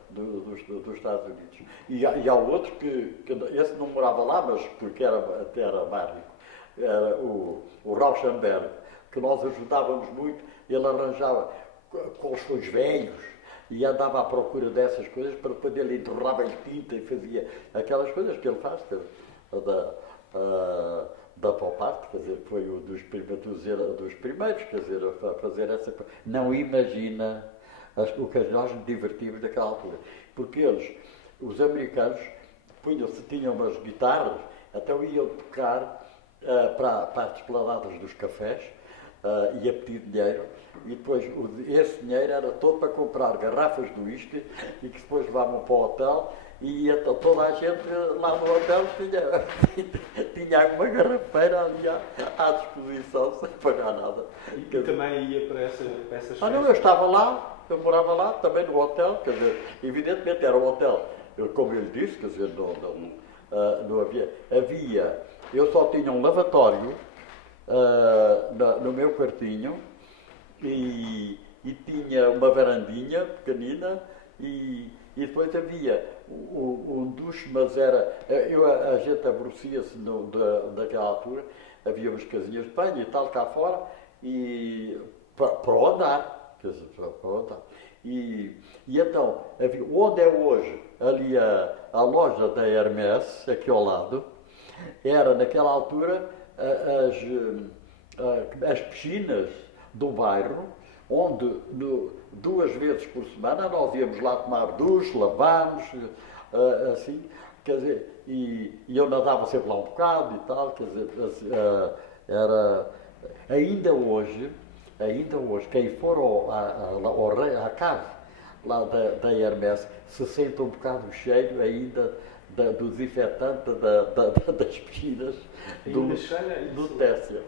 dos Estados Unidos. E há outro que esse não morava lá, mas porque até era mais rico, era o Rauschenberg, que nós ajudávamos muito. Ele arranjava colchões velhos e andava à procura dessas coisas para poder, ele enterrava-lhe tinta e fazia aquelas coisas que ele faz, da pop art, quer dizer, foi um dos primeiros, quer dizer, a fazer essa coisa. Não imagina o que nós nos divertimos naquela altura. Porque os americanos, tinham umas guitarras, então iam tocar para as esplanadas dos cafés, ia pedir dinheiro, e depois esse dinheiro era todo para comprar garrafas de whisky e que depois levavam para o hotel E então toda a gente lá no hotel tinha uma garrafeira ali à disposição sem pagar nada. E também ia para essas festas? Não, eu estava lá, eu morava lá, também no hotel, quer dizer, evidentemente era um hotel, como eu lhe disse, quer dizer, não havia, eu só tinha um lavatório no meu quartinho e tinha uma varandinha pequenina e depois havia um duche, mas a gente aborrecia-se daquela altura, havia umas casinhas de banho e tal cá fora, e para o andar, quer dizer, para o andar. E então, havia, onde é hoje ali a loja da Hermès, aqui ao lado, era naquela altura as piscinas do bairro, onde 2 vezes por semana nós íamos lá tomar duche, lavarmos, assim, quer dizer, e eu nadava sempre lá um bocado e tal, quer dizer, era, ainda hoje, quem for à casa lá da Hermès se sente um bocado cheio ainda do desinfetante das piscinas do Tércia.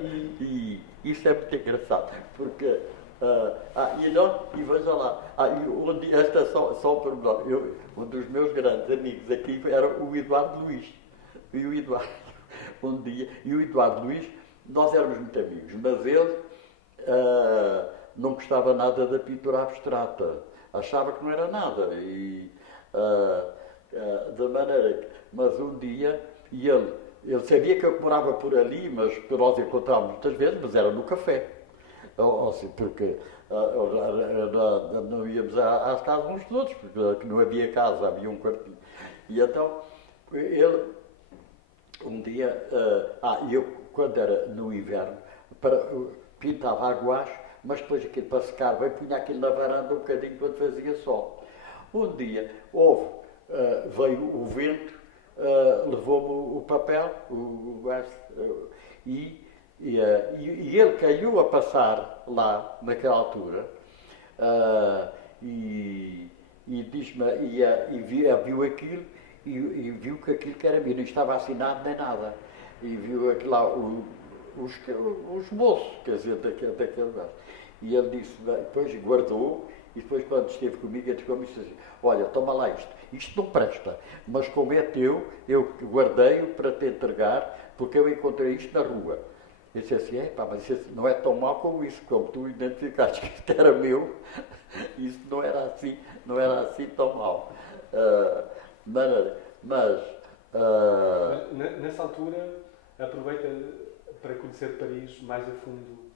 E isso é muito engraçado, porque e veja lá, esta é só um pormenor. Um dos meus grandes amigos aqui era o Eduardo Luís. E o Eduardo Luís, nós éramos muito amigos, mas ele não gostava nada da pintura abstrata, achava que não era nada. De maneira que, mas um dia, e ele sabia que eu morava por ali, mas nós encontrávamos muitas vezes, mas era no café. Porque não íamos às casas uns dos outros, porque não havia casa, havia um quartinho. E então, ele, um dia, eu, quando era no inverno, pintava a guache, mas depois aquilo para secar bem, punha aquilo na varanda um bocadinho quando fazia sol. Um dia, veio o vento, levou-me o papel, e ele caiu a passar lá, naquela altura, e diz-me, viu aquilo, e viu que aquilo que era meu, não estava assinado nem nada. E viu aquilo lá, os moços, quer dizer, daquele lugar. E ele disse, depois guardou, e depois quando esteve comigo, ele disse assim, olha, toma lá isto não presta, mas como é teu, eu guardei-o para te entregar, porque eu encontrei isto na rua. Eu disse assim, mas isso não é tão mau como isso, como tu identificaste que isto era meu, isso não era assim tão mau. Nessa altura, aproveita para conhecer Paris mais a fundo.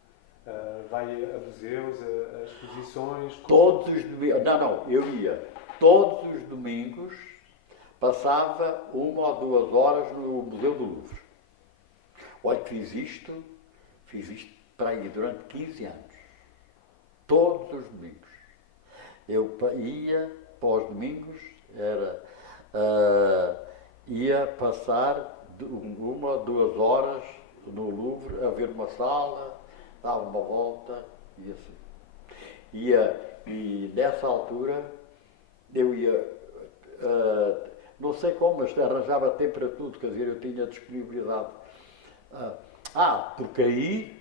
Vai a museus, a exposições? Todos os domingos, eu ia todos os domingos, passava 1 ou 2 horas no Museu do Louvre. Olha que fiz isto para aí durante 15 anos. Todos os domingos. Eu ia para os domingos, ia passar 1 ou 2 horas no Louvre a ver uma sala, dava uma volta e assim. E nessa altura eu ia, não sei como, mas arranjava tempo para tudo, quer dizer, eu tinha disponibilidade. Porque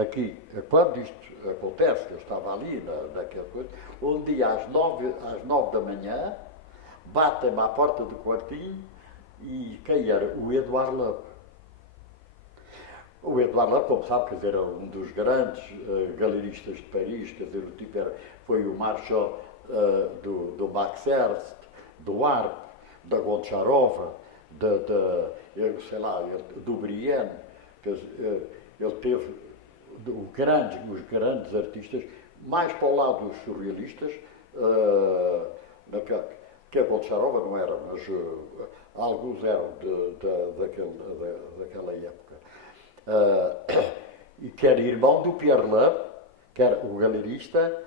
aqui, quando isto acontece, que eu estava ali naquela coisa, um dia às 9 da manhã, batem-me à porta do quartinho e quem era? O Eduardo Love. O Eduardo Love, como sabe, quer dizer, era um dos grandes galeristas de Paris, quer dizer, o tipo foi o Marchand do Max Ernst, do Arte, da Goncharova, do Brienne, ele teve os grandes artistas, mais para o lado dos surrealistas, que a Goncharova não era, mas alguns eram daquela época. E que era irmão do Pierre Love, que era o galerista,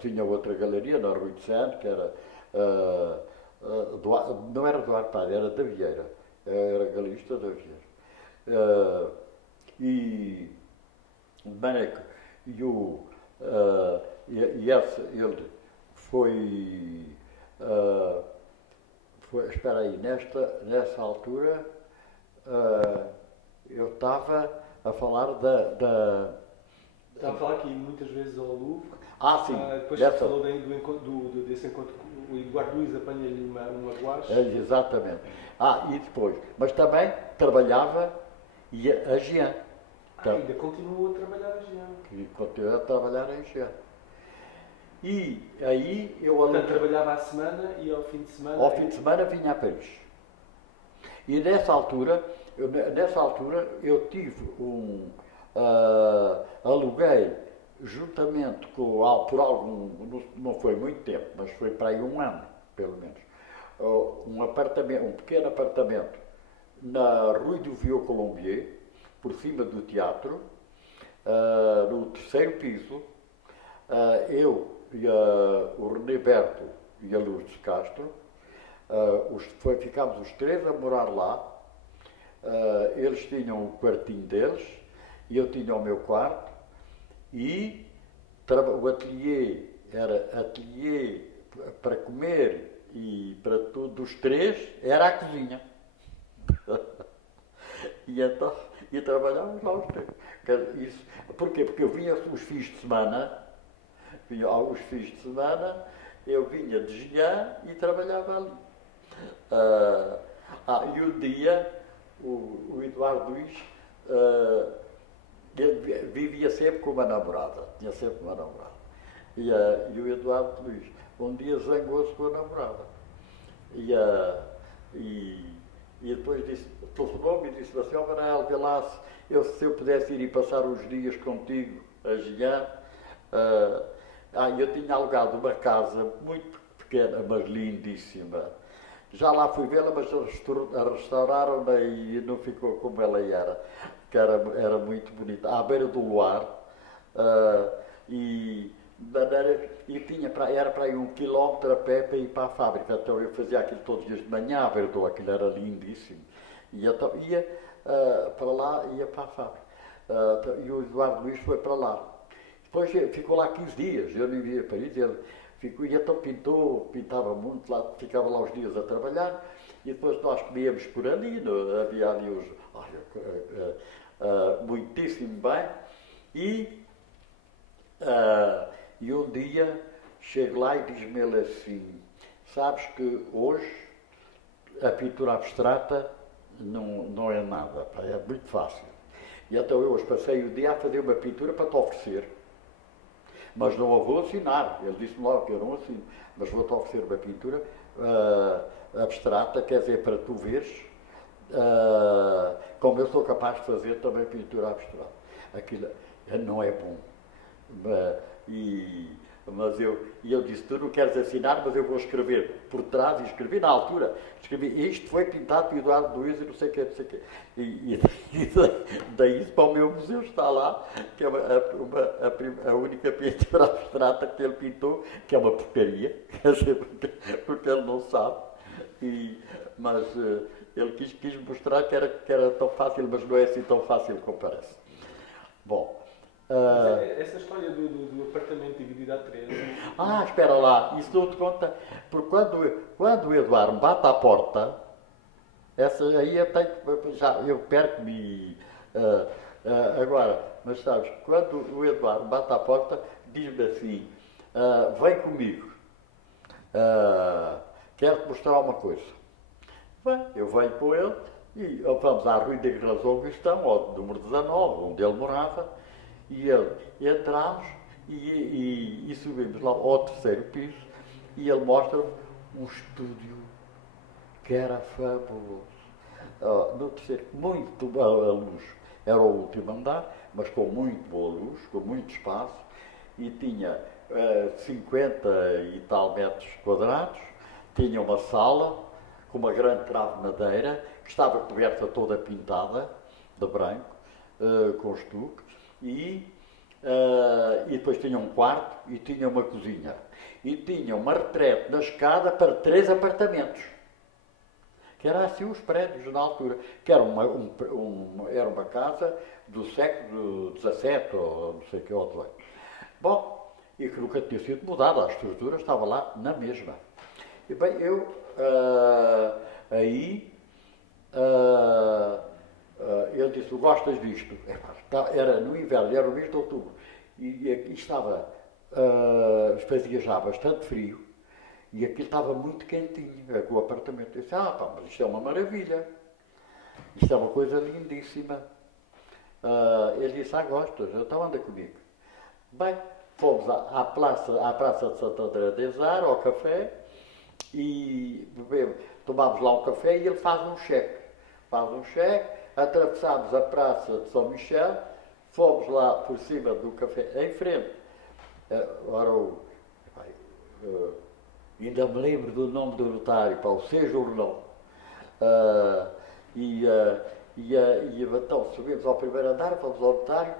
tinha outra galeria na Rue de Seine, que era, não era do Arpad, era da Vieira, era galerista da Vieira. Ele foi espera aí, nessa altura eu estava a falar Estava a falar que muitas vezes ao Louvre. Sim. Depois falou desse encontro que o Eduardo Luís apanha-lhe uma guache. Exatamente. E depois. Mas também trabalhava e a Jean. Ainda continuou a trabalhar a Jean. Continuou a trabalhar a Jean. E aí eu... Portanto, trabalhava à semana e ao fim de semana... Ao fim de semana vinha a Paris. E nessa altura eu tive aluguei juntamente por algum, não foi muito tempo, mas foi para aí um ano, pelo menos, um pequeno apartamento na Rue du Vieux-Colombier, por cima do teatro, no terceiro piso. Eu e o René Berto e a Lourdes Castro, ficámos os três a morar lá. Eles tinham o quartinho deles e eu tinha o meu quarto, e o ateliê era ateliê para comer e para tudo, dos três, era a cozinha. E trabalhávamos lá os três. Porquê? Porque eu vinha os fins de semana, eu vinha de Jean e trabalhava ali. E um dia o Eduardo Luís ele vivia sempre com uma namorada, tinha sempre uma namorada. E o Eduardo Luís um dia zangou-se com a namorada. E depois telefonou-me e disse assim: Manuel, vê lá se eu pudesse ir e passar uns dias contigo a Jean. Eu tinha alugado uma casa muito pequena, mas lindíssima. Já lá fui vê-la, mas restauraram-na e não ficou como ela era, que era muito bonita, à beira do Luar, era para aí 1 quilómetro a pé para ir para a fábrica. Então eu fazia aquilo todos os dias de manhã, à beira do Luar, aquilo era lindíssimo. E então ia para lá, ia para a fábrica. E o Eduardo Luís foi para lá. Depois ficou lá 15 dias, eu nem via Paris, e então pintava muito lá, ficava lá uns dias a trabalhar, e depois nós comíamos por ali, havia ali muitíssimo bem, e um dia chego lá e diz-me ele assim: sabes que hoje a pintura abstrata não é nada, é muito fácil. E então eu hoje passei o dia a fazer uma pintura para te oferecer. Mas não a vou assinar. Ele disse-me logo que eu não assino, mas vou-te oferecer uma pintura abstrata, quer dizer, para tu veres como eu sou capaz de fazer também pintura abstrata. Aquilo não é bom. Mas eu disse: tu não queres assinar, mas eu vou escrever por trás, e escrevi na altura, isto foi pintado por Eduardo Luís e não sei o quê. E daí para o meu museu está lá, que é a única pintura abstrata que ele pintou, que é uma porcaria, porque ele não sabe. Mas ele quis mostrar que era tão fácil, mas não é assim tão fácil como parece. Bom. Essa história do apartamento dividido a 3... espera lá, isso não te conta, porque quando o Eduardo me bate à porta, essa aí eu perco-me. Agora, mas sabes, quando o Eduardo me bate à porta, diz-me assim: vem comigo, quero-te mostrar uma coisa. Bem, eu venho com ele e vamos à Rue de Grazon-Gustão, ao número 19, onde ele morava. E entramos e subimos lá ao terceiro piso, e ele mostra-me um estúdio que era fabuloso. No terceiro, muito boa luz. Era o último andar, mas com muito boa luz, com muito espaço, e tinha 50 e tal metros quadrados, tinha uma sala com uma grande trave de madeira, que estava coberta toda pintada de branco, com estuque. E depois tinha um quarto e tinha uma cozinha. E tinha uma retrete na escada para 3 apartamentos. Que era assim os prédios na altura. Que era uma casa do século XVII, ou não sei o que, ou XVIII. Bom, e que nunca tinha sido mudada. A estrutura estava lá na mesma. E bem, eu aí ele disse, tu gostas disto? Era no inverno, era no mês de outubro, e aqui estava, fazia já bastante frio, e aquilo estava muito quentinho, o apartamento. Eu disse, pá, mas isto é uma maravilha, isto é uma coisa lindíssima. Ele disse, gostas? Então anda comigo. Bem, fomos à praça de Santo André de Azar, ao café, e tomámos lá um café e ele faz um cheque. Atravessámos a praça de São Michel, fomos lá por cima do café, em frente. Ainda me lembro do nome do notário, o C. Jornal. Então subimos ao primeiro andar, fomos ao notário.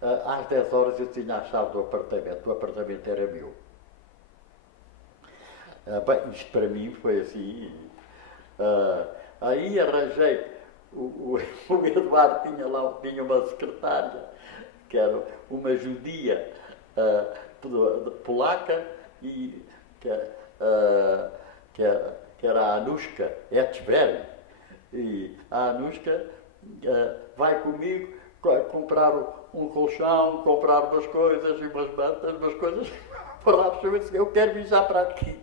Às 10 horas eu tinha a chave do apartamento. O apartamento era meu. Bem, isto para mim foi assim. Aí arranjei. O Eduardo tinha uma secretária, que era uma judia polaca, e que era a Anushka Echeverry. E a Anushka vai comigo comprar um colchão, comprar umas coisas e umas mantas, umas coisas para lá, eu quero vir já para aqui.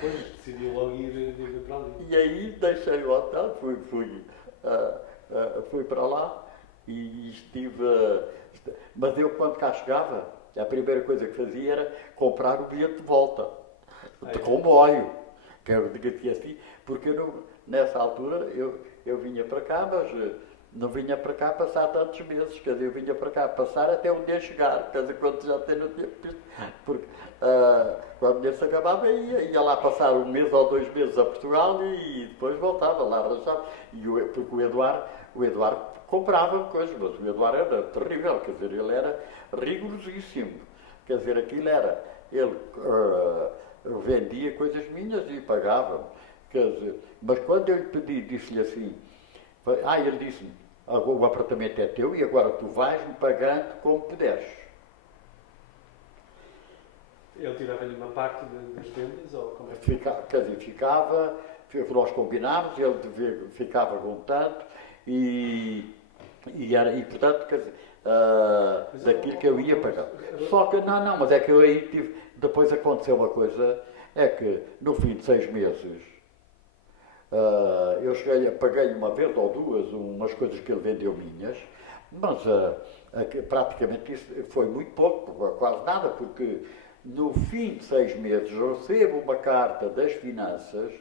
Pois, decidiu logo ir para ali. E aí deixei o hotel, fui para lá e estive. Mas eu, quando cá chegava, a primeira coisa que fazia era comprar o bilhete de volta, de comboio, que eu tinha assim, porque nessa altura eu vinha para cá, mas não vinha para cá passar tantos meses, quer dizer, eu vinha para cá passar até um dia chegar, quer dizer, quando já tenho no tempo, porque quando o dinheiro se acabava, ia lá passar um mês ou 2 meses a Portugal e depois voltava lá, arranjava. Porque o Eduardo comprava coisas, mas o Eduardo era terrível, quer dizer, ele era rigorosíssimo, quer dizer, aquilo era, ele vendia coisas minhas e pagava, quer dizer, mas quando eu lhe pedi, disse-lhe assim, ele disse-me, o apartamento é teu e agora tu vais-me pagando como puderes. Ele tirava-lhe uma parte das vendas? Ou como é que... Quer dizer, ficava, nós combinámos, ele ficava com tanto e portanto, quer dizer, daquilo que eu ia pagar. Só que, não, mas é que eu aí tive, depois aconteceu uma coisa, é que no fim de 6 meses, eu paguei uma vez ou duas umas coisas que ele vendeu minhas, mas praticamente isso foi muito pouco, quase nada, porque no fim de 6 meses recebo uma carta das finanças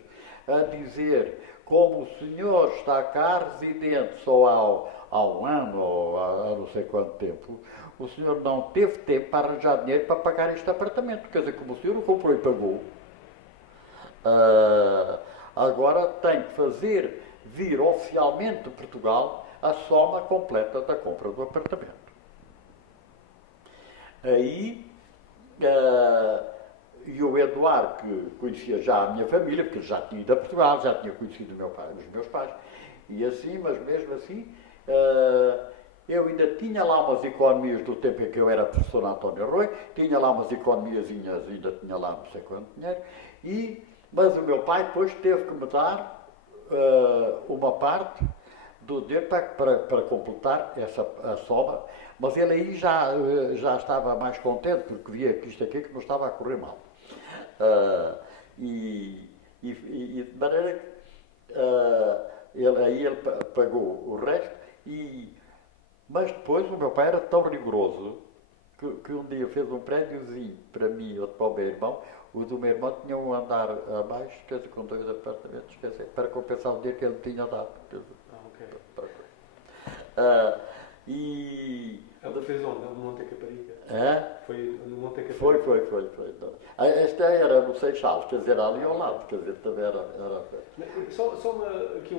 a dizer como o senhor está cá residente só há um ano ou há não sei quanto tempo, o senhor não teve tempo para arranjar dinheiro para pagar este apartamento, quer dizer, como o senhor o comprou e pagou, agora tem que fazer vir oficialmente de Portugal a soma completa da compra do apartamento. Aí, e o Eduardo, que conhecia já a minha família, porque ele já tinha ido a Portugal, já tinha conhecido os meus pais, e assim, mas mesmo assim, eu ainda tinha lá umas economias do tempo em que eu era professor António Arroio, tinha lá umas economiazinhas, ainda tinha lá não sei quanto dinheiro, mas o meu pai depois teve que me dar uma parte do dinheiro para completar a soma, mas ele aí já estava mais contente, porque via que isto aqui que não estava a correr mal. De maneira que ele pagou o resto, mas depois o meu pai era tão rigoroso que um dia fez um prédiozinho para mim e outro para o meu irmão. O do meu irmão tinha um andar abaixo, quer dizer, com 2 apartamentos, quer dizer, para compensar o dinheiro que ele me tinha dado. Ela fez onde? No Monte Caparica? Foi no Monte Caparica? Foi. Esta era no Seixal, quer dizer, ali ao lado, quer dizer, também era... Só aqui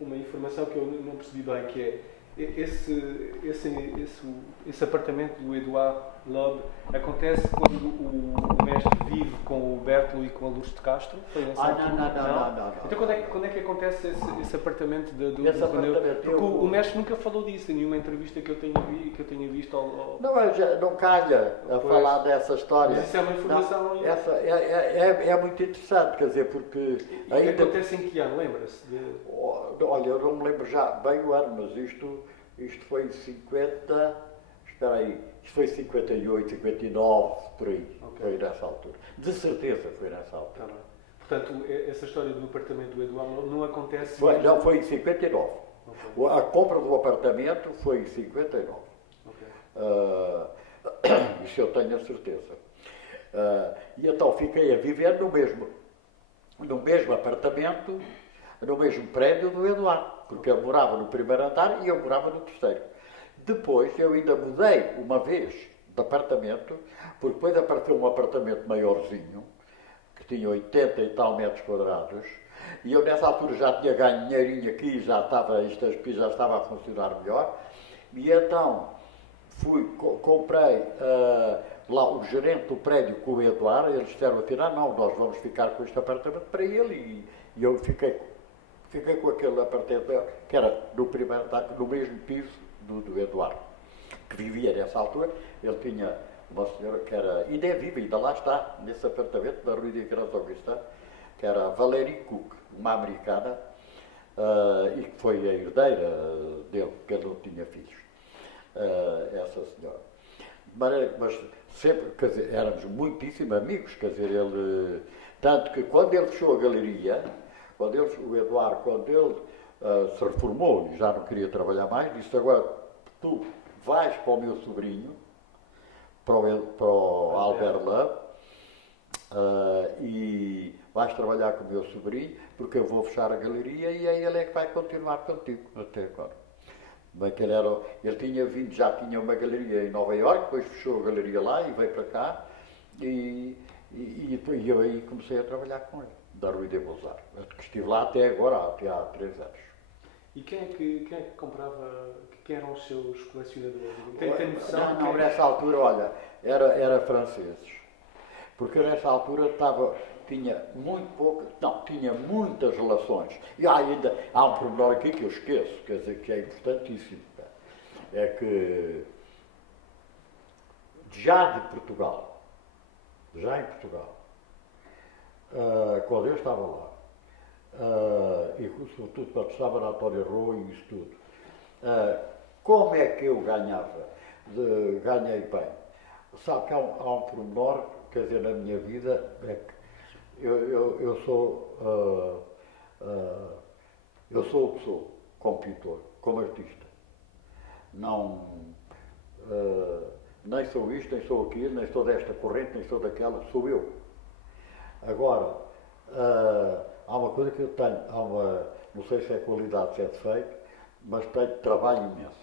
uma informação que eu não percebi bem, que é esse apartamento do Eduardo Love, acontece quando o mestre vive com o Bertolo e com a Lourdes de Castro? Foi nessa altura? Não. Então quando é que acontece esse apartamento do Esse apartamento, porque o mestre nunca falou disso em nenhuma entrevista que eu tenha visto Não calha a falar dessa história. Mas isso é uma informação. Não, essa é muito interessante, quer dizer, porque... E acontece em que ano, lembra-se? Olha, eu não me lembro já bem o ano, mas isto foi em 50... Espera aí, isto foi em 58, 59, por aí. Okay. Foi nessa altura. De certeza foi nessa altura. Tá. Portanto, essa história do apartamento do Eduardo não acontece... Não, foi em 59. Okay. A compra do apartamento foi em 59. Okay. Isso eu tenho a certeza. E então fiquei a viver no mesmo apartamento, no mesmo prédio do Eduardo, porque ele morava no primeiro andar e eu morava no terceiro. Depois eu ainda mudei uma vez de apartamento, porque depois apareceu um apartamento maiorzinho, que tinha 80 e tal metros quadrados, e eu nessa altura já tinha ganho dinheirinho aqui, já estava a funcionar melhor, e então comprei lá o gerente do prédio com o Eduardo, eles disseram assim, não, nós vamos ficar com este apartamento para ele, e eu fiquei com aquele apartamento que era no primeiro andar, no mesmo piso do Eduardo, que vivia nessa altura. Ele tinha uma senhora que era, ainda lá está, nesse apartamento da Rua de Igreja Augusta, que era Valerie Cook, uma americana, e que foi a herdeira dele, porque ele não tinha filhos, essa senhora. Mas sempre, quer dizer, éramos muitíssimo amigos, quer dizer, tanto que quando ele fechou a galeria, o Eduardo, quando ele se reformou e já não queria trabalhar mais, disse, agora tu vais para o meu sobrinho, para o Albert Love, e vais trabalhar com o meu sobrinho, porque eu vou fechar a galeria e aí ele é que vai continuar contigo até agora. Bem que ele tinha vindo, já tinha uma galeria em Nova Iorque, depois fechou a galeria lá e veio para cá, e eu aí comecei a trabalhar com ele, da Rue de Beaux-Arts, que estive lá até agora, até há 3 anos. E quem é que comprava, quem eram os seus colecionadores? Tem noção? Não, nessa altura, olha, era franceses. Porque nessa altura tinha muito pouco, tinha muitas relações. E ainda há um pormenor aqui que eu esqueço, quer dizer, que é importantíssimo. É que já em Portugal, quando eu estava lá, e sobretudo quando estava na António Rua e isso tudo, como é que eu ganhava? Ganhei bem. Sabe que há um pormenor, quer dizer, na minha vida, é que eu sou o que sou, como pintor, como artista. Não, nem sou isto, nem sou aquilo, nem sou desta corrente, nem sou daquela, sou eu. Agora, há uma coisa que eu tenho, não sei se é qualidade, se é defeito, mas tenho trabalho imenso.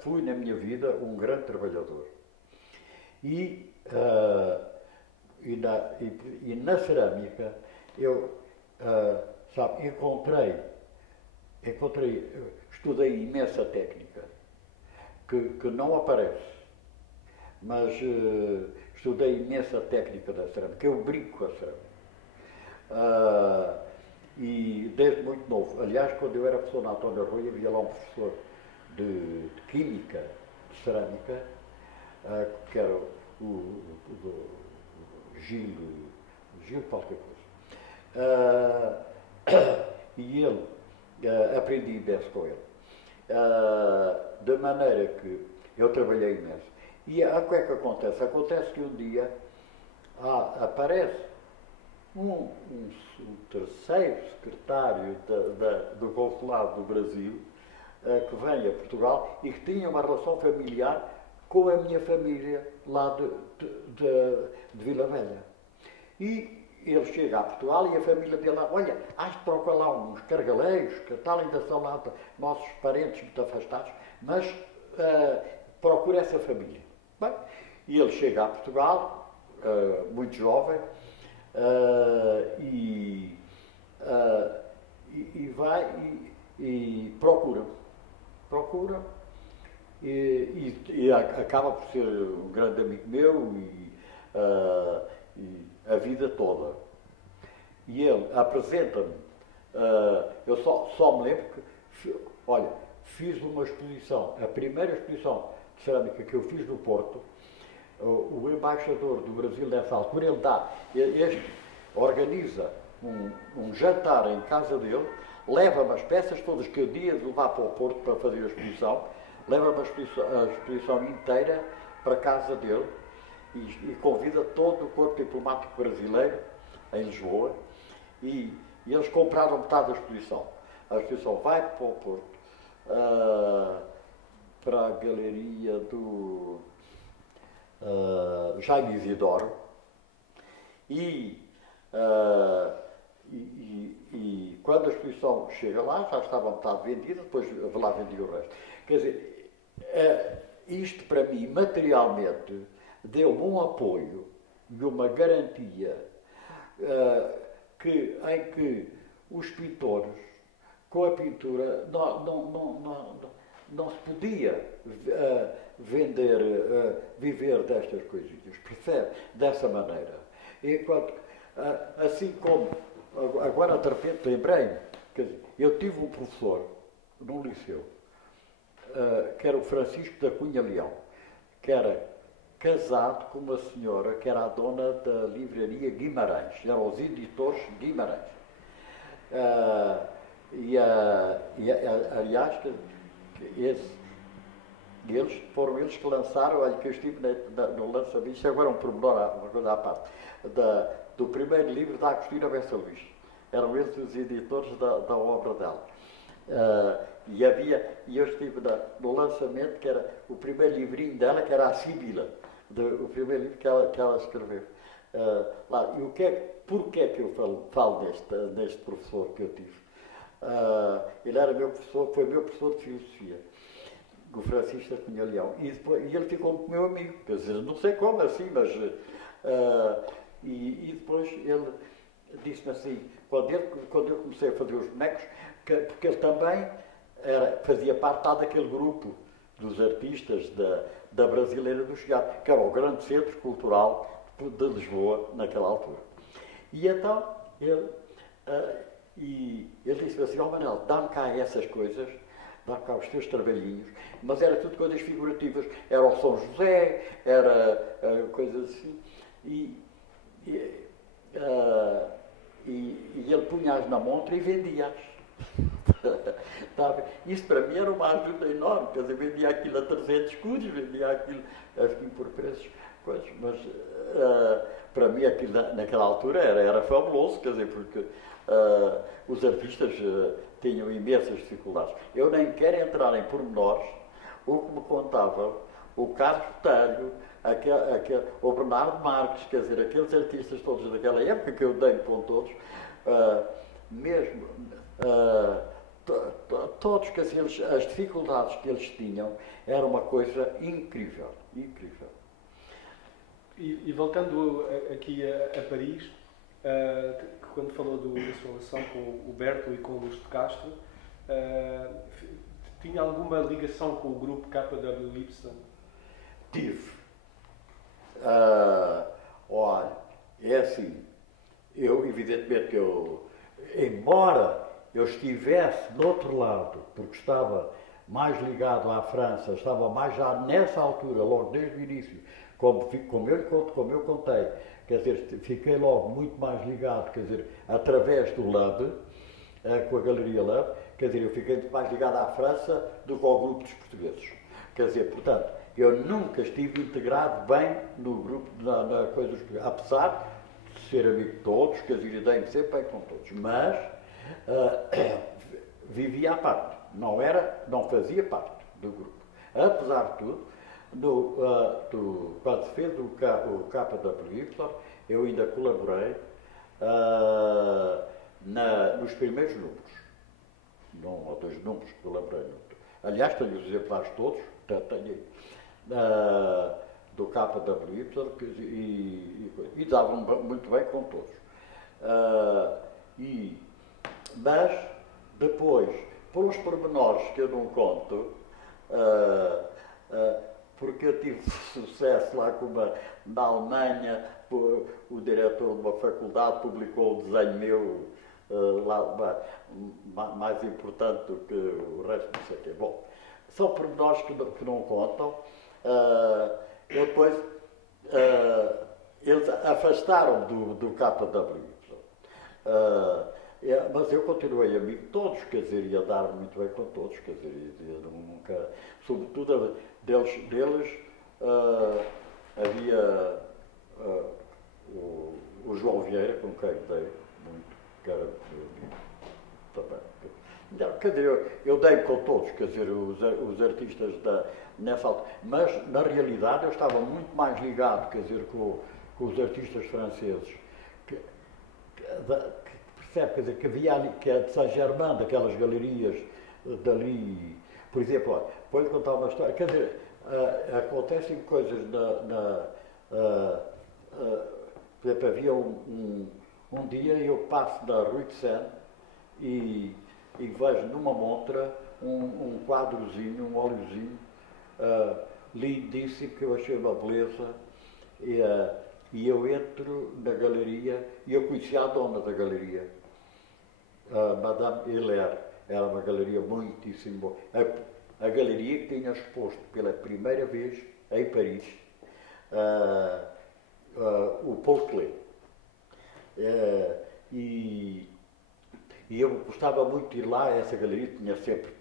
Fui na minha vida um grande trabalhador. E na cerâmica eu estudei imensa técnica, que não aparece, mas estudei imensa técnica da cerâmica, eu brinco com a cerâmica. E desde muito novo, aliás, quando eu era professor na António Rui, havia lá um professor de Química, de Cerâmica, que era o Gil qualquer coisa. E ele, aprendi imenso com ele. De maneira que eu trabalhei imenso. E o que é que acontece? Acontece que um dia aparece um terceiro secretário do Consulado do Brasil, que vem a Portugal e que tinha uma relação familiar com a minha família lá de Vila Velha. E ele chega a Portugal e a família dele lá, olha, has de procurar lá uns cargaleiros, que tal, ainda são lá nossos parentes muito afastados, mas procura essa família. Bem, e ele chega a Portugal, muito jovem, e vai e procura. acaba por ser um grande amigo meu e a vida toda. E ele apresenta-me, eu só me lembro que, olha, fiz uma exposição, a primeira exposição de cerâmica que eu fiz no Porto, o embaixador do Brasil nessa altura, ele organiza um jantar em casa dele, leva-me as peças todas que eu tinha de levar para o Porto para fazer a exposição, leva-me a exposição inteira para a casa dele e convida todo o corpo diplomático brasileiro em Lisboa e eles compraram metade da exposição. A exposição vai para o Porto, para a galeria do Jaime Isidoro e quando a exposição chega lá, já estava metade vendida, depois lá vendia o resto. Quer dizer, isto para mim, materialmente, deu-me um apoio e uma garantia em que os pintores, com a pintura, não se podia viver destas coisinhas, percebe? Dessa maneira. Enquanto, assim como, agora de repente lembrei-me, eu tive um professor num liceu, que era o Francisco da Cunha Leão, que era casado com uma senhora que era a dona da livraria Guimarães, eram os editores Guimarães. Aliás, foram eles que lançaram, olha que eu estive no lançamento, isto agora é um pormenor, uma coisa à parte, do primeiro livro da Agostina Bessa Luís. Eram eles os editores da obra dela. E eu estive no lançamento, que era o primeiro livrinho dela, que era a Sibila, o primeiro livro que ela escreveu. E porquê que eu falo neste professor que eu tive? Ele era meu professor, foi meu professor de filosofia, o Francisco da Cunha Leão, e ele ficou meu amigo, quer dizer, não sei como assim, mas e depois ele disse-me assim, quando eu comecei a fazer os bonecos, porque ele também fazia parte daquele grupo dos artistas da Brasileira do Chiado, que era o grande centro cultural de Lisboa naquela altura. E então ele disse assim, Manel, dá-me cá essas coisas, dá-me cá os teus trabalhinhos, mas era tudo coisas figurativas, era o São José, era coisas assim, e ele punha-as na montra e vendia-as. Isso para mim era uma ajuda enorme, quer dizer, vendia aquilo a 300 escudos, vendia aquilo por preços, coisas, mas para mim aquilo naquela altura era fabuloso, quer dizer, porque os artistas tinham imensas dificuldades. Eu nem quero entrar em pormenores, o que me contava o Carlos Botelho, o Bernardo Marques, quer dizer, aqueles artistas todos daquela época que eu dei com todos, mesmo todos, quer dizer, as dificuldades que eles tinham, era uma coisa incrível, incrível. E voltando aqui a Paris, quando falou da sua relação com o Berto e com o Lúcio de Castro, tinha alguma ligação com o grupo KWY? Tive. Olha, é assim, evidentemente, embora eu estivesse do outro lado, porque estava mais ligado à França, estava mais já nessa altura, logo desde o início, como eu contei, quer dizer, fiquei logo muito mais ligado, quer dizer, através do LAB, com a Galeria LAB, quer dizer, eu fiquei muito mais ligado à França do que ao grupo dos portugueses. Quer dizer, portanto, eu nunca estive integrado bem no grupo, na coisa dos portugueses, apesar de ser amigo de todos, quer dizer, dei-me sempre bem com todos, mas vivia à parte, não fazia parte do grupo. Apesar de tudo, quando se fez o KWY, eu ainda colaborei nos primeiros números. Não, ou 2 números que colaborei. Aliás, tenho os exemplares todos, tenho do KWY e davam muito bem com todos. Mas, depois, por uns pormenores que eu não conto, porque eu tive sucesso lá na Alemanha, o diretor de uma faculdade publicou o desenho meu lá, mais importante do que o resto, não sei o quê. Bom, são pormenores que não contam. Depois, eles afastaram do KW. Mas eu continuei amigo de todos, quer dizer, ia dar muito bem com todos, quer dizer, nunca, sobretudo deles havia o João Vieira, com quem dei muito, que era meu amigo também. Quer dizer, eu dei com todos, quer dizer, os artistas nessa altura, mas na realidade eu estava muito mais ligado, quer dizer, com os artistas franceses, percebe, quer dizer, que havia ali, que é de Saint-Germain, daquelas galerias dali, por exemplo, olha, vou-lhe contar uma história, quer dizer, acontecem coisas por exemplo, havia um dia eu passo na Rue de Seine e vejo numa montra um quadrozinho, um óleozinho, lindíssimo, que eu achei uma beleza, e eu entro na galeria e eu conheci a dona da galeria, Madame Hilaire. Era uma galeria muitíssimo boa. A galeria que tinha exposto pela primeira vez em Paris o Paul Klee. E eu gostava muito de ir lá a essa galeria, tinha sempre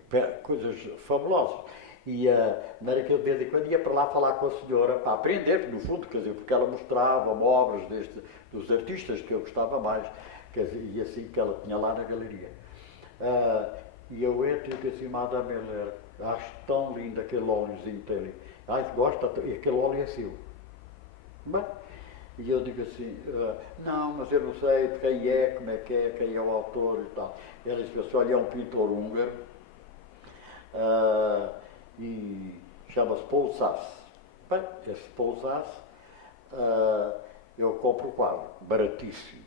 coisas fabulosas. E de vez em quando ia para lá falar com a senhora, para aprender, no fundo, quer dizer, porque ela mostrava-me obras dos artistas que eu gostava mais, quer dizer, e assim que ela tinha lá na galeria. E eu entro e digo assim, Madame Hilaire, acho tão lindo aquele óleozinho dele. Gosta, e aquele óleo é seu. Bem, e eu digo assim, não, mas eu não sei de quem é, como é que é, quem é o autor e tal. Ela disse assim, olha, é um pintor húngaro, e chama-se Paul Sass. Bem, esse Paul Sass, eu compro o quadro, baratíssimo.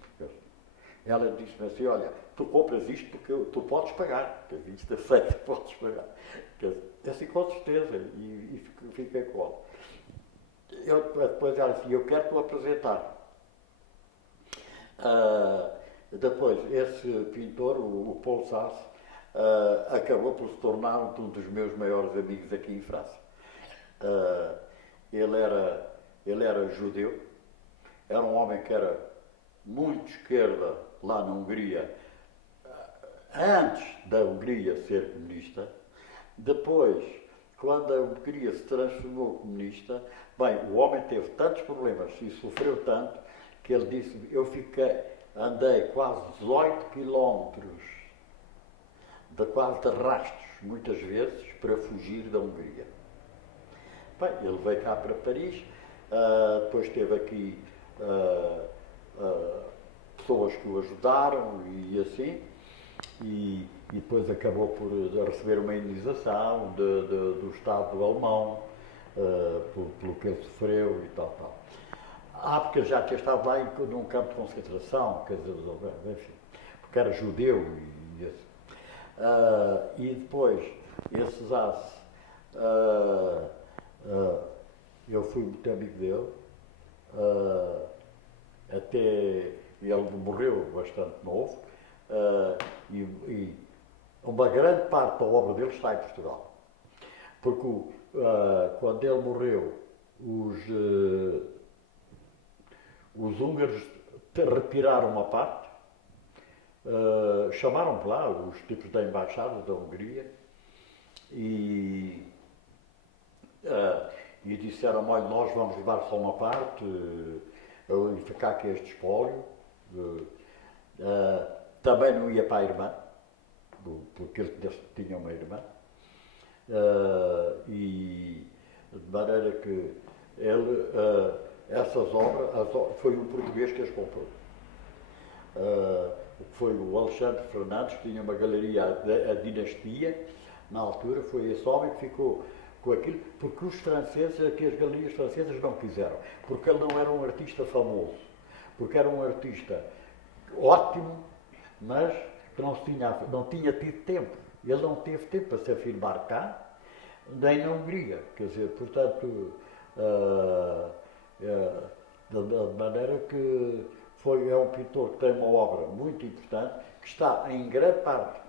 Ela disse-me assim, olha, tu compras isto porque tu podes pagar, porque isto é feito, podes pagar. Assim, com certeza, e fiquei com ela. Depois ela disse, eu quero-te apresentar. Depois, esse pintor, o Paul Sass, acabou por se tornar um dos meus maiores amigos aqui em França. Ele era judeu, era um homem que era muito esquerda lá na Hungria, antes da Hungria ser comunista. Depois, quando a Hungria se transformou comunista, bem, o homem teve tantos problemas e sofreu tanto que ele disse, andei quase 18 quilómetros quase de rastros, muitas vezes, para fugir da Hungria. Bem, ele veio cá para Paris, depois teve aqui pessoas que o ajudaram e assim, e depois acabou por receber uma indenização do Estado alemão pelo que ele sofreu e tal. Porque já tinha estado lá num campo de concentração, quer dizer, enfim, porque era judeu e assim. E depois, esse Sass, eu fui muito amigo dele, até ele morreu bastante novo, e uma grande parte da obra dele está em Portugal. Porque quando ele morreu, os húngaros retiraram uma parte, chamaram lá os tipos da embaixada da Hungria e disseram, olha, nós vamos levar só uma parte e ficar aqui este espólio. Também não ia para a irmã, porque ele tinha uma irmã, e de maneira que ele, essas obras, foi um português que as comprou. Foi o Alexandre Fernandes, que tinha uma galeria, a Dinastia, na altura, foi esse homem que ficou com aquilo, porque os franceses, aqui as galerias francesas não quiseram, porque ele não era um artista famoso, porque era um artista ótimo, mas que não tinha tido tempo. Ele não teve tempo para se afirmar cá, nem na Hungria, quer dizer, portanto, de maneira que é um pintor que tem uma obra muito importante, que está em grande parte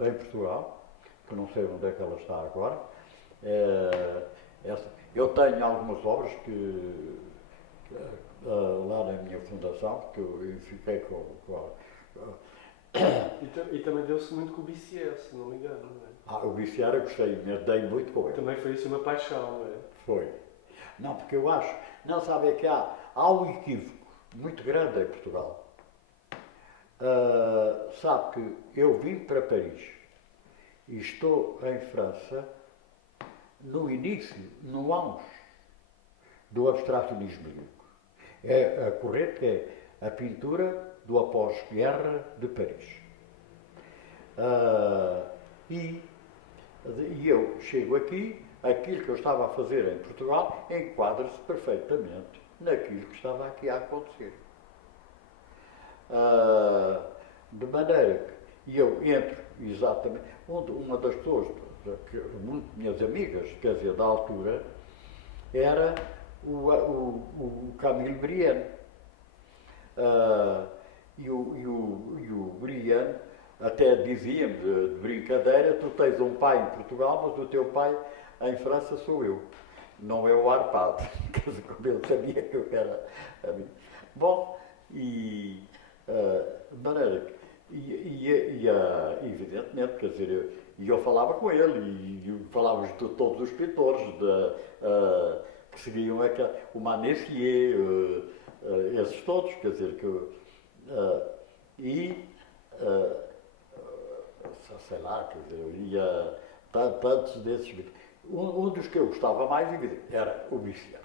em Portugal, que não sei onde é que ela está agora. Eu tenho algumas obras lá na minha fundação, que eu fiquei com E também deu-se muito com o Bissier, se não me engano, não é? o Bissier eu gostei, me dei muito com ele. Também foi isso uma paixão, não é? Foi. Não, porque eu acho, não sabe, é que há um equívoco muito grande em Portugal. Sabe que eu vim para Paris e estou em França no início, no auge do abstracionismo lírico. É a corrente que é a pintura do após-guerra de Paris. E eu chego aqui, aquilo que eu estava a fazer em Portugal enquadra-se perfeitamente naquilo que estava aqui a acontecer. De maneira que eu entro exatamente, uma das pessoas, minhas amigas, quer dizer, da altura, era o Camille Brienne. E o Brienne até dizia-me de brincadeira: tu tens um pai em Portugal, mas o teu pai em França sou eu, não é o Arpado. Como eu sabia que eu era. Bom, de maneira que. Evidentemente, quer dizer, eu falava com ele e falávamos de todos os pintores que seguiam o Manessier, esses todos, quer dizer, sei lá, quer dizer, tantos desses. Um dos que eu gostava mais, evidente, era o Bissier.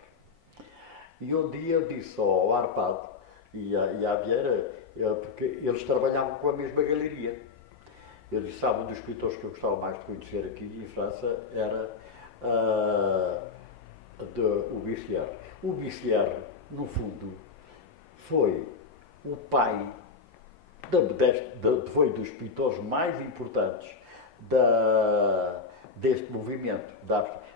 E um dia eu disse ao Arpado e à Vieira, porque eles trabalhavam com a mesma galeria. Eu disse, sabe, um dos pintores que eu gostava mais de conhecer aqui em França era o Bissier. O Bissier, no fundo, foi o pai, foi dos pintores mais importantes deste movimento.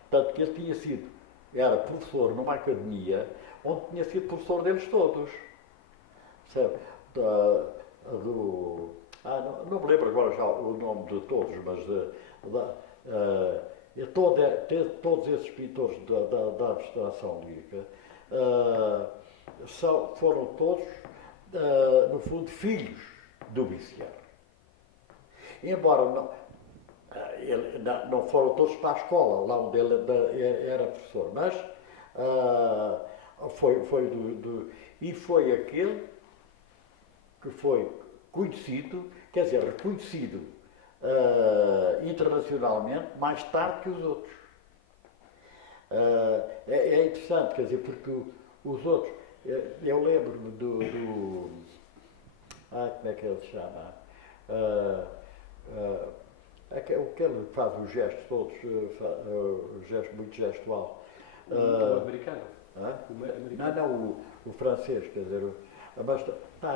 Tanto que ele era professor numa academia onde tinha sido professor deles todos. Sabe? Não me lembro agora já o nome de todos, mas todos esses pintores da abstração lírica foram todos, no fundo, filhos do Bissier. Embora não foram todos para a escola, lá onde ele era professor, mas foi aquele que foi conhecido, quer dizer, reconhecido internacionalmente mais tarde que os outros. É interessante, quer dizer, porque os outros, eu lembro-me como é que ele se chama? Aquele que faz os gestos todos, o gesto muito gestual. O americano? Não, o francês, quer dizer, mas está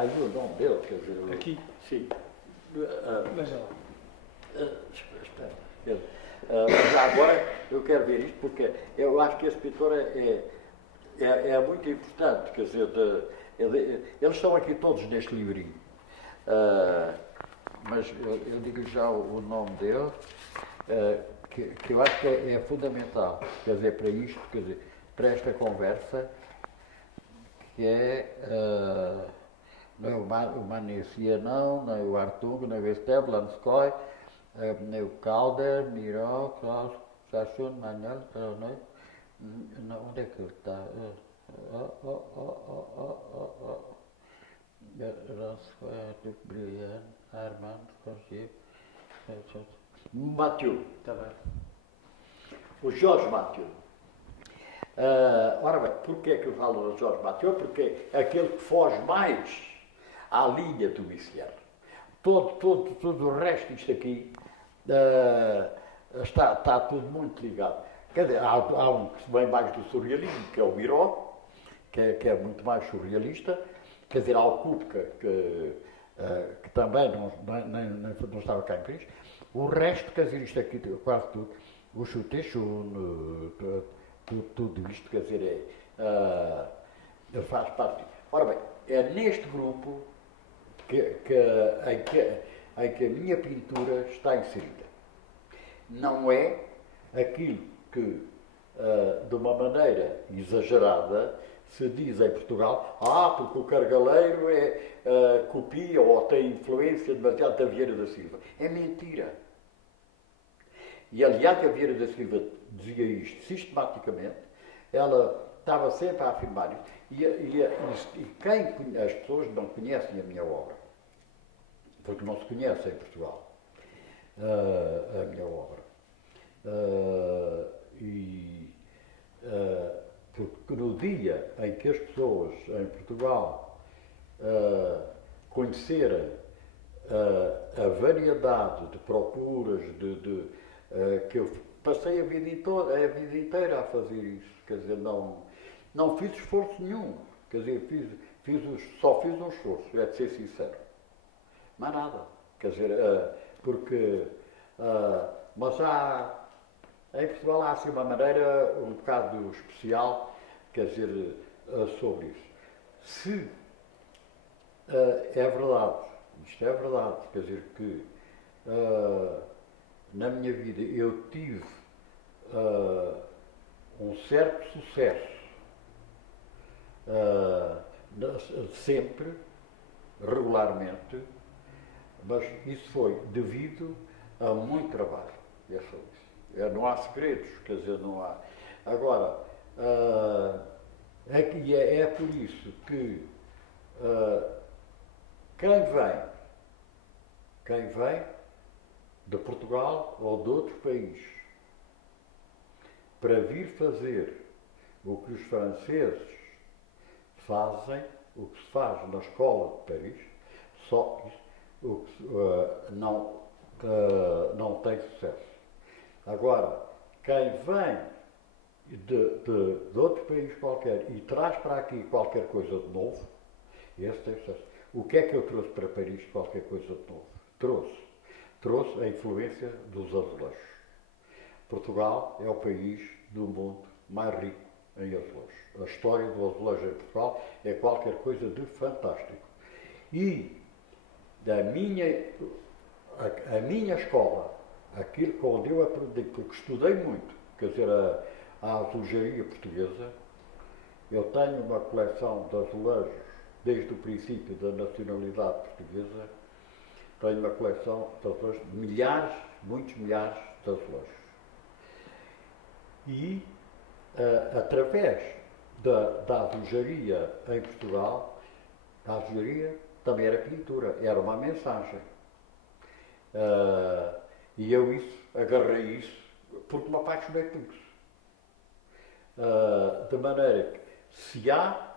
aí o nome dele, quer dizer. Aqui? Sim. Veja lá. Espera. Já agora eu quero ver isto porque eu acho que esse pintor é muito importante, quer dizer, eles estão aqui todos neste livrinho. Mas eu digo já o nome dele, que eu acho que é fundamental, quer dizer, para isto, quer dizer, para esta conversa, que não é o Manessier, não é o Hartung, não é o Esteve, Lanskoy, nem o Calder, Miró, Klaus, Sasson, Manuel, não, onde é que ele está? Ransford, Brian, Armand, Conchier, Mathieu. Está bem. O Jorge Mathieu. Ora bem, porquê que eu falo do Jorge Mathieu? Porque é aquele que foge mais à linha do Bissier. Todo o resto disto aqui está tudo muito ligado. Quer dizer, há um que vem mais do surrealismo, que é o Miró, que é muito mais surrealista. Quer dizer, há o Kupka, que que também não estava cá em Paris. O resto, quer dizer, isto aqui, quase tudo, o Chutechun, tudo isto, quer dizer, faz parte. Ora bem, é neste grupo em que a minha pintura está inserida. Não é aquilo que, de uma maneira exagerada, se diz em Portugal, porque o cargaleiro copia ou tem influência demasiado da Vieira da Silva. É mentira. E aliás, a Vieira da Silva dizia isto sistematicamente, ela estava sempre a afirmar isso, as pessoas não conhecem a minha obra, porque não se conhece em Portugal a minha obra. Porque no dia em que as pessoas em Portugal conhecerem a variedade de procuras que eu passei a vida inteira a fazer isso, quer dizer, não fiz esforço nenhum, quer dizer, só fiz um esforço, é de ser sincero, mais nada, quer dizer, mas em Portugal há assim uma maneira um bocado especial, quer dizer, sobre isso. Se é verdade, isto é verdade, quer dizer que na minha vida eu tive um certo sucesso, sempre, regularmente, mas isso foi devido a muito trabalho. É só isso. Não há segredos, quer dizer, não há. Agora, é por isso que quem vem de Portugal ou de outro país para vir fazer o que os franceses fazem, o que se faz na escola de Paris, só isso, não tem sucesso. Agora, quem vem de outro país qualquer e traz para aqui qualquer coisa de novo, esse tem sucesso. O que é que eu trouxe para Paris qualquer coisa de novo? Trouxe a influência dos azulejos. Portugal é o país do mundo mais rico em azulejos. A história do azulejo em Portugal é qualquer coisa de fantástico. E a minha escola, aquilo onde eu aprendi, porque estudei muito, quer dizer, a azulejaria portuguesa, eu tenho uma coleção de azulejos desde o princípio da nacionalidade portuguesa, tenho uma coleção de azulejos de milhares, muitos milhares de azulejos. E através da azulejaria em Portugal, a azulejaria também era pintura, era uma mensagem. E eu agarrei isso porque me apaixonei por isso. De maneira que se há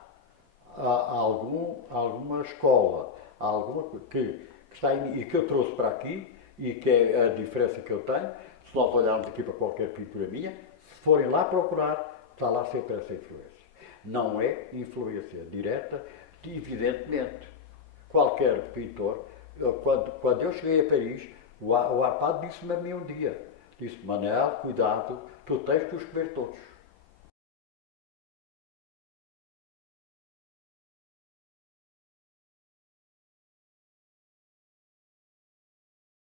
alguma escola, que está e que eu trouxe para aqui, e que é a diferença que eu tenho, se nós olharmos aqui para qualquer pintura minha, se forem lá procurar, está lá sempre essa influência. Não é influência direta, evidentemente. Qualquer pintor, quando eu cheguei a Paris, o Arpad disse-me a mim um dia, disse: Manel, cuidado, tu tens que os comer todos.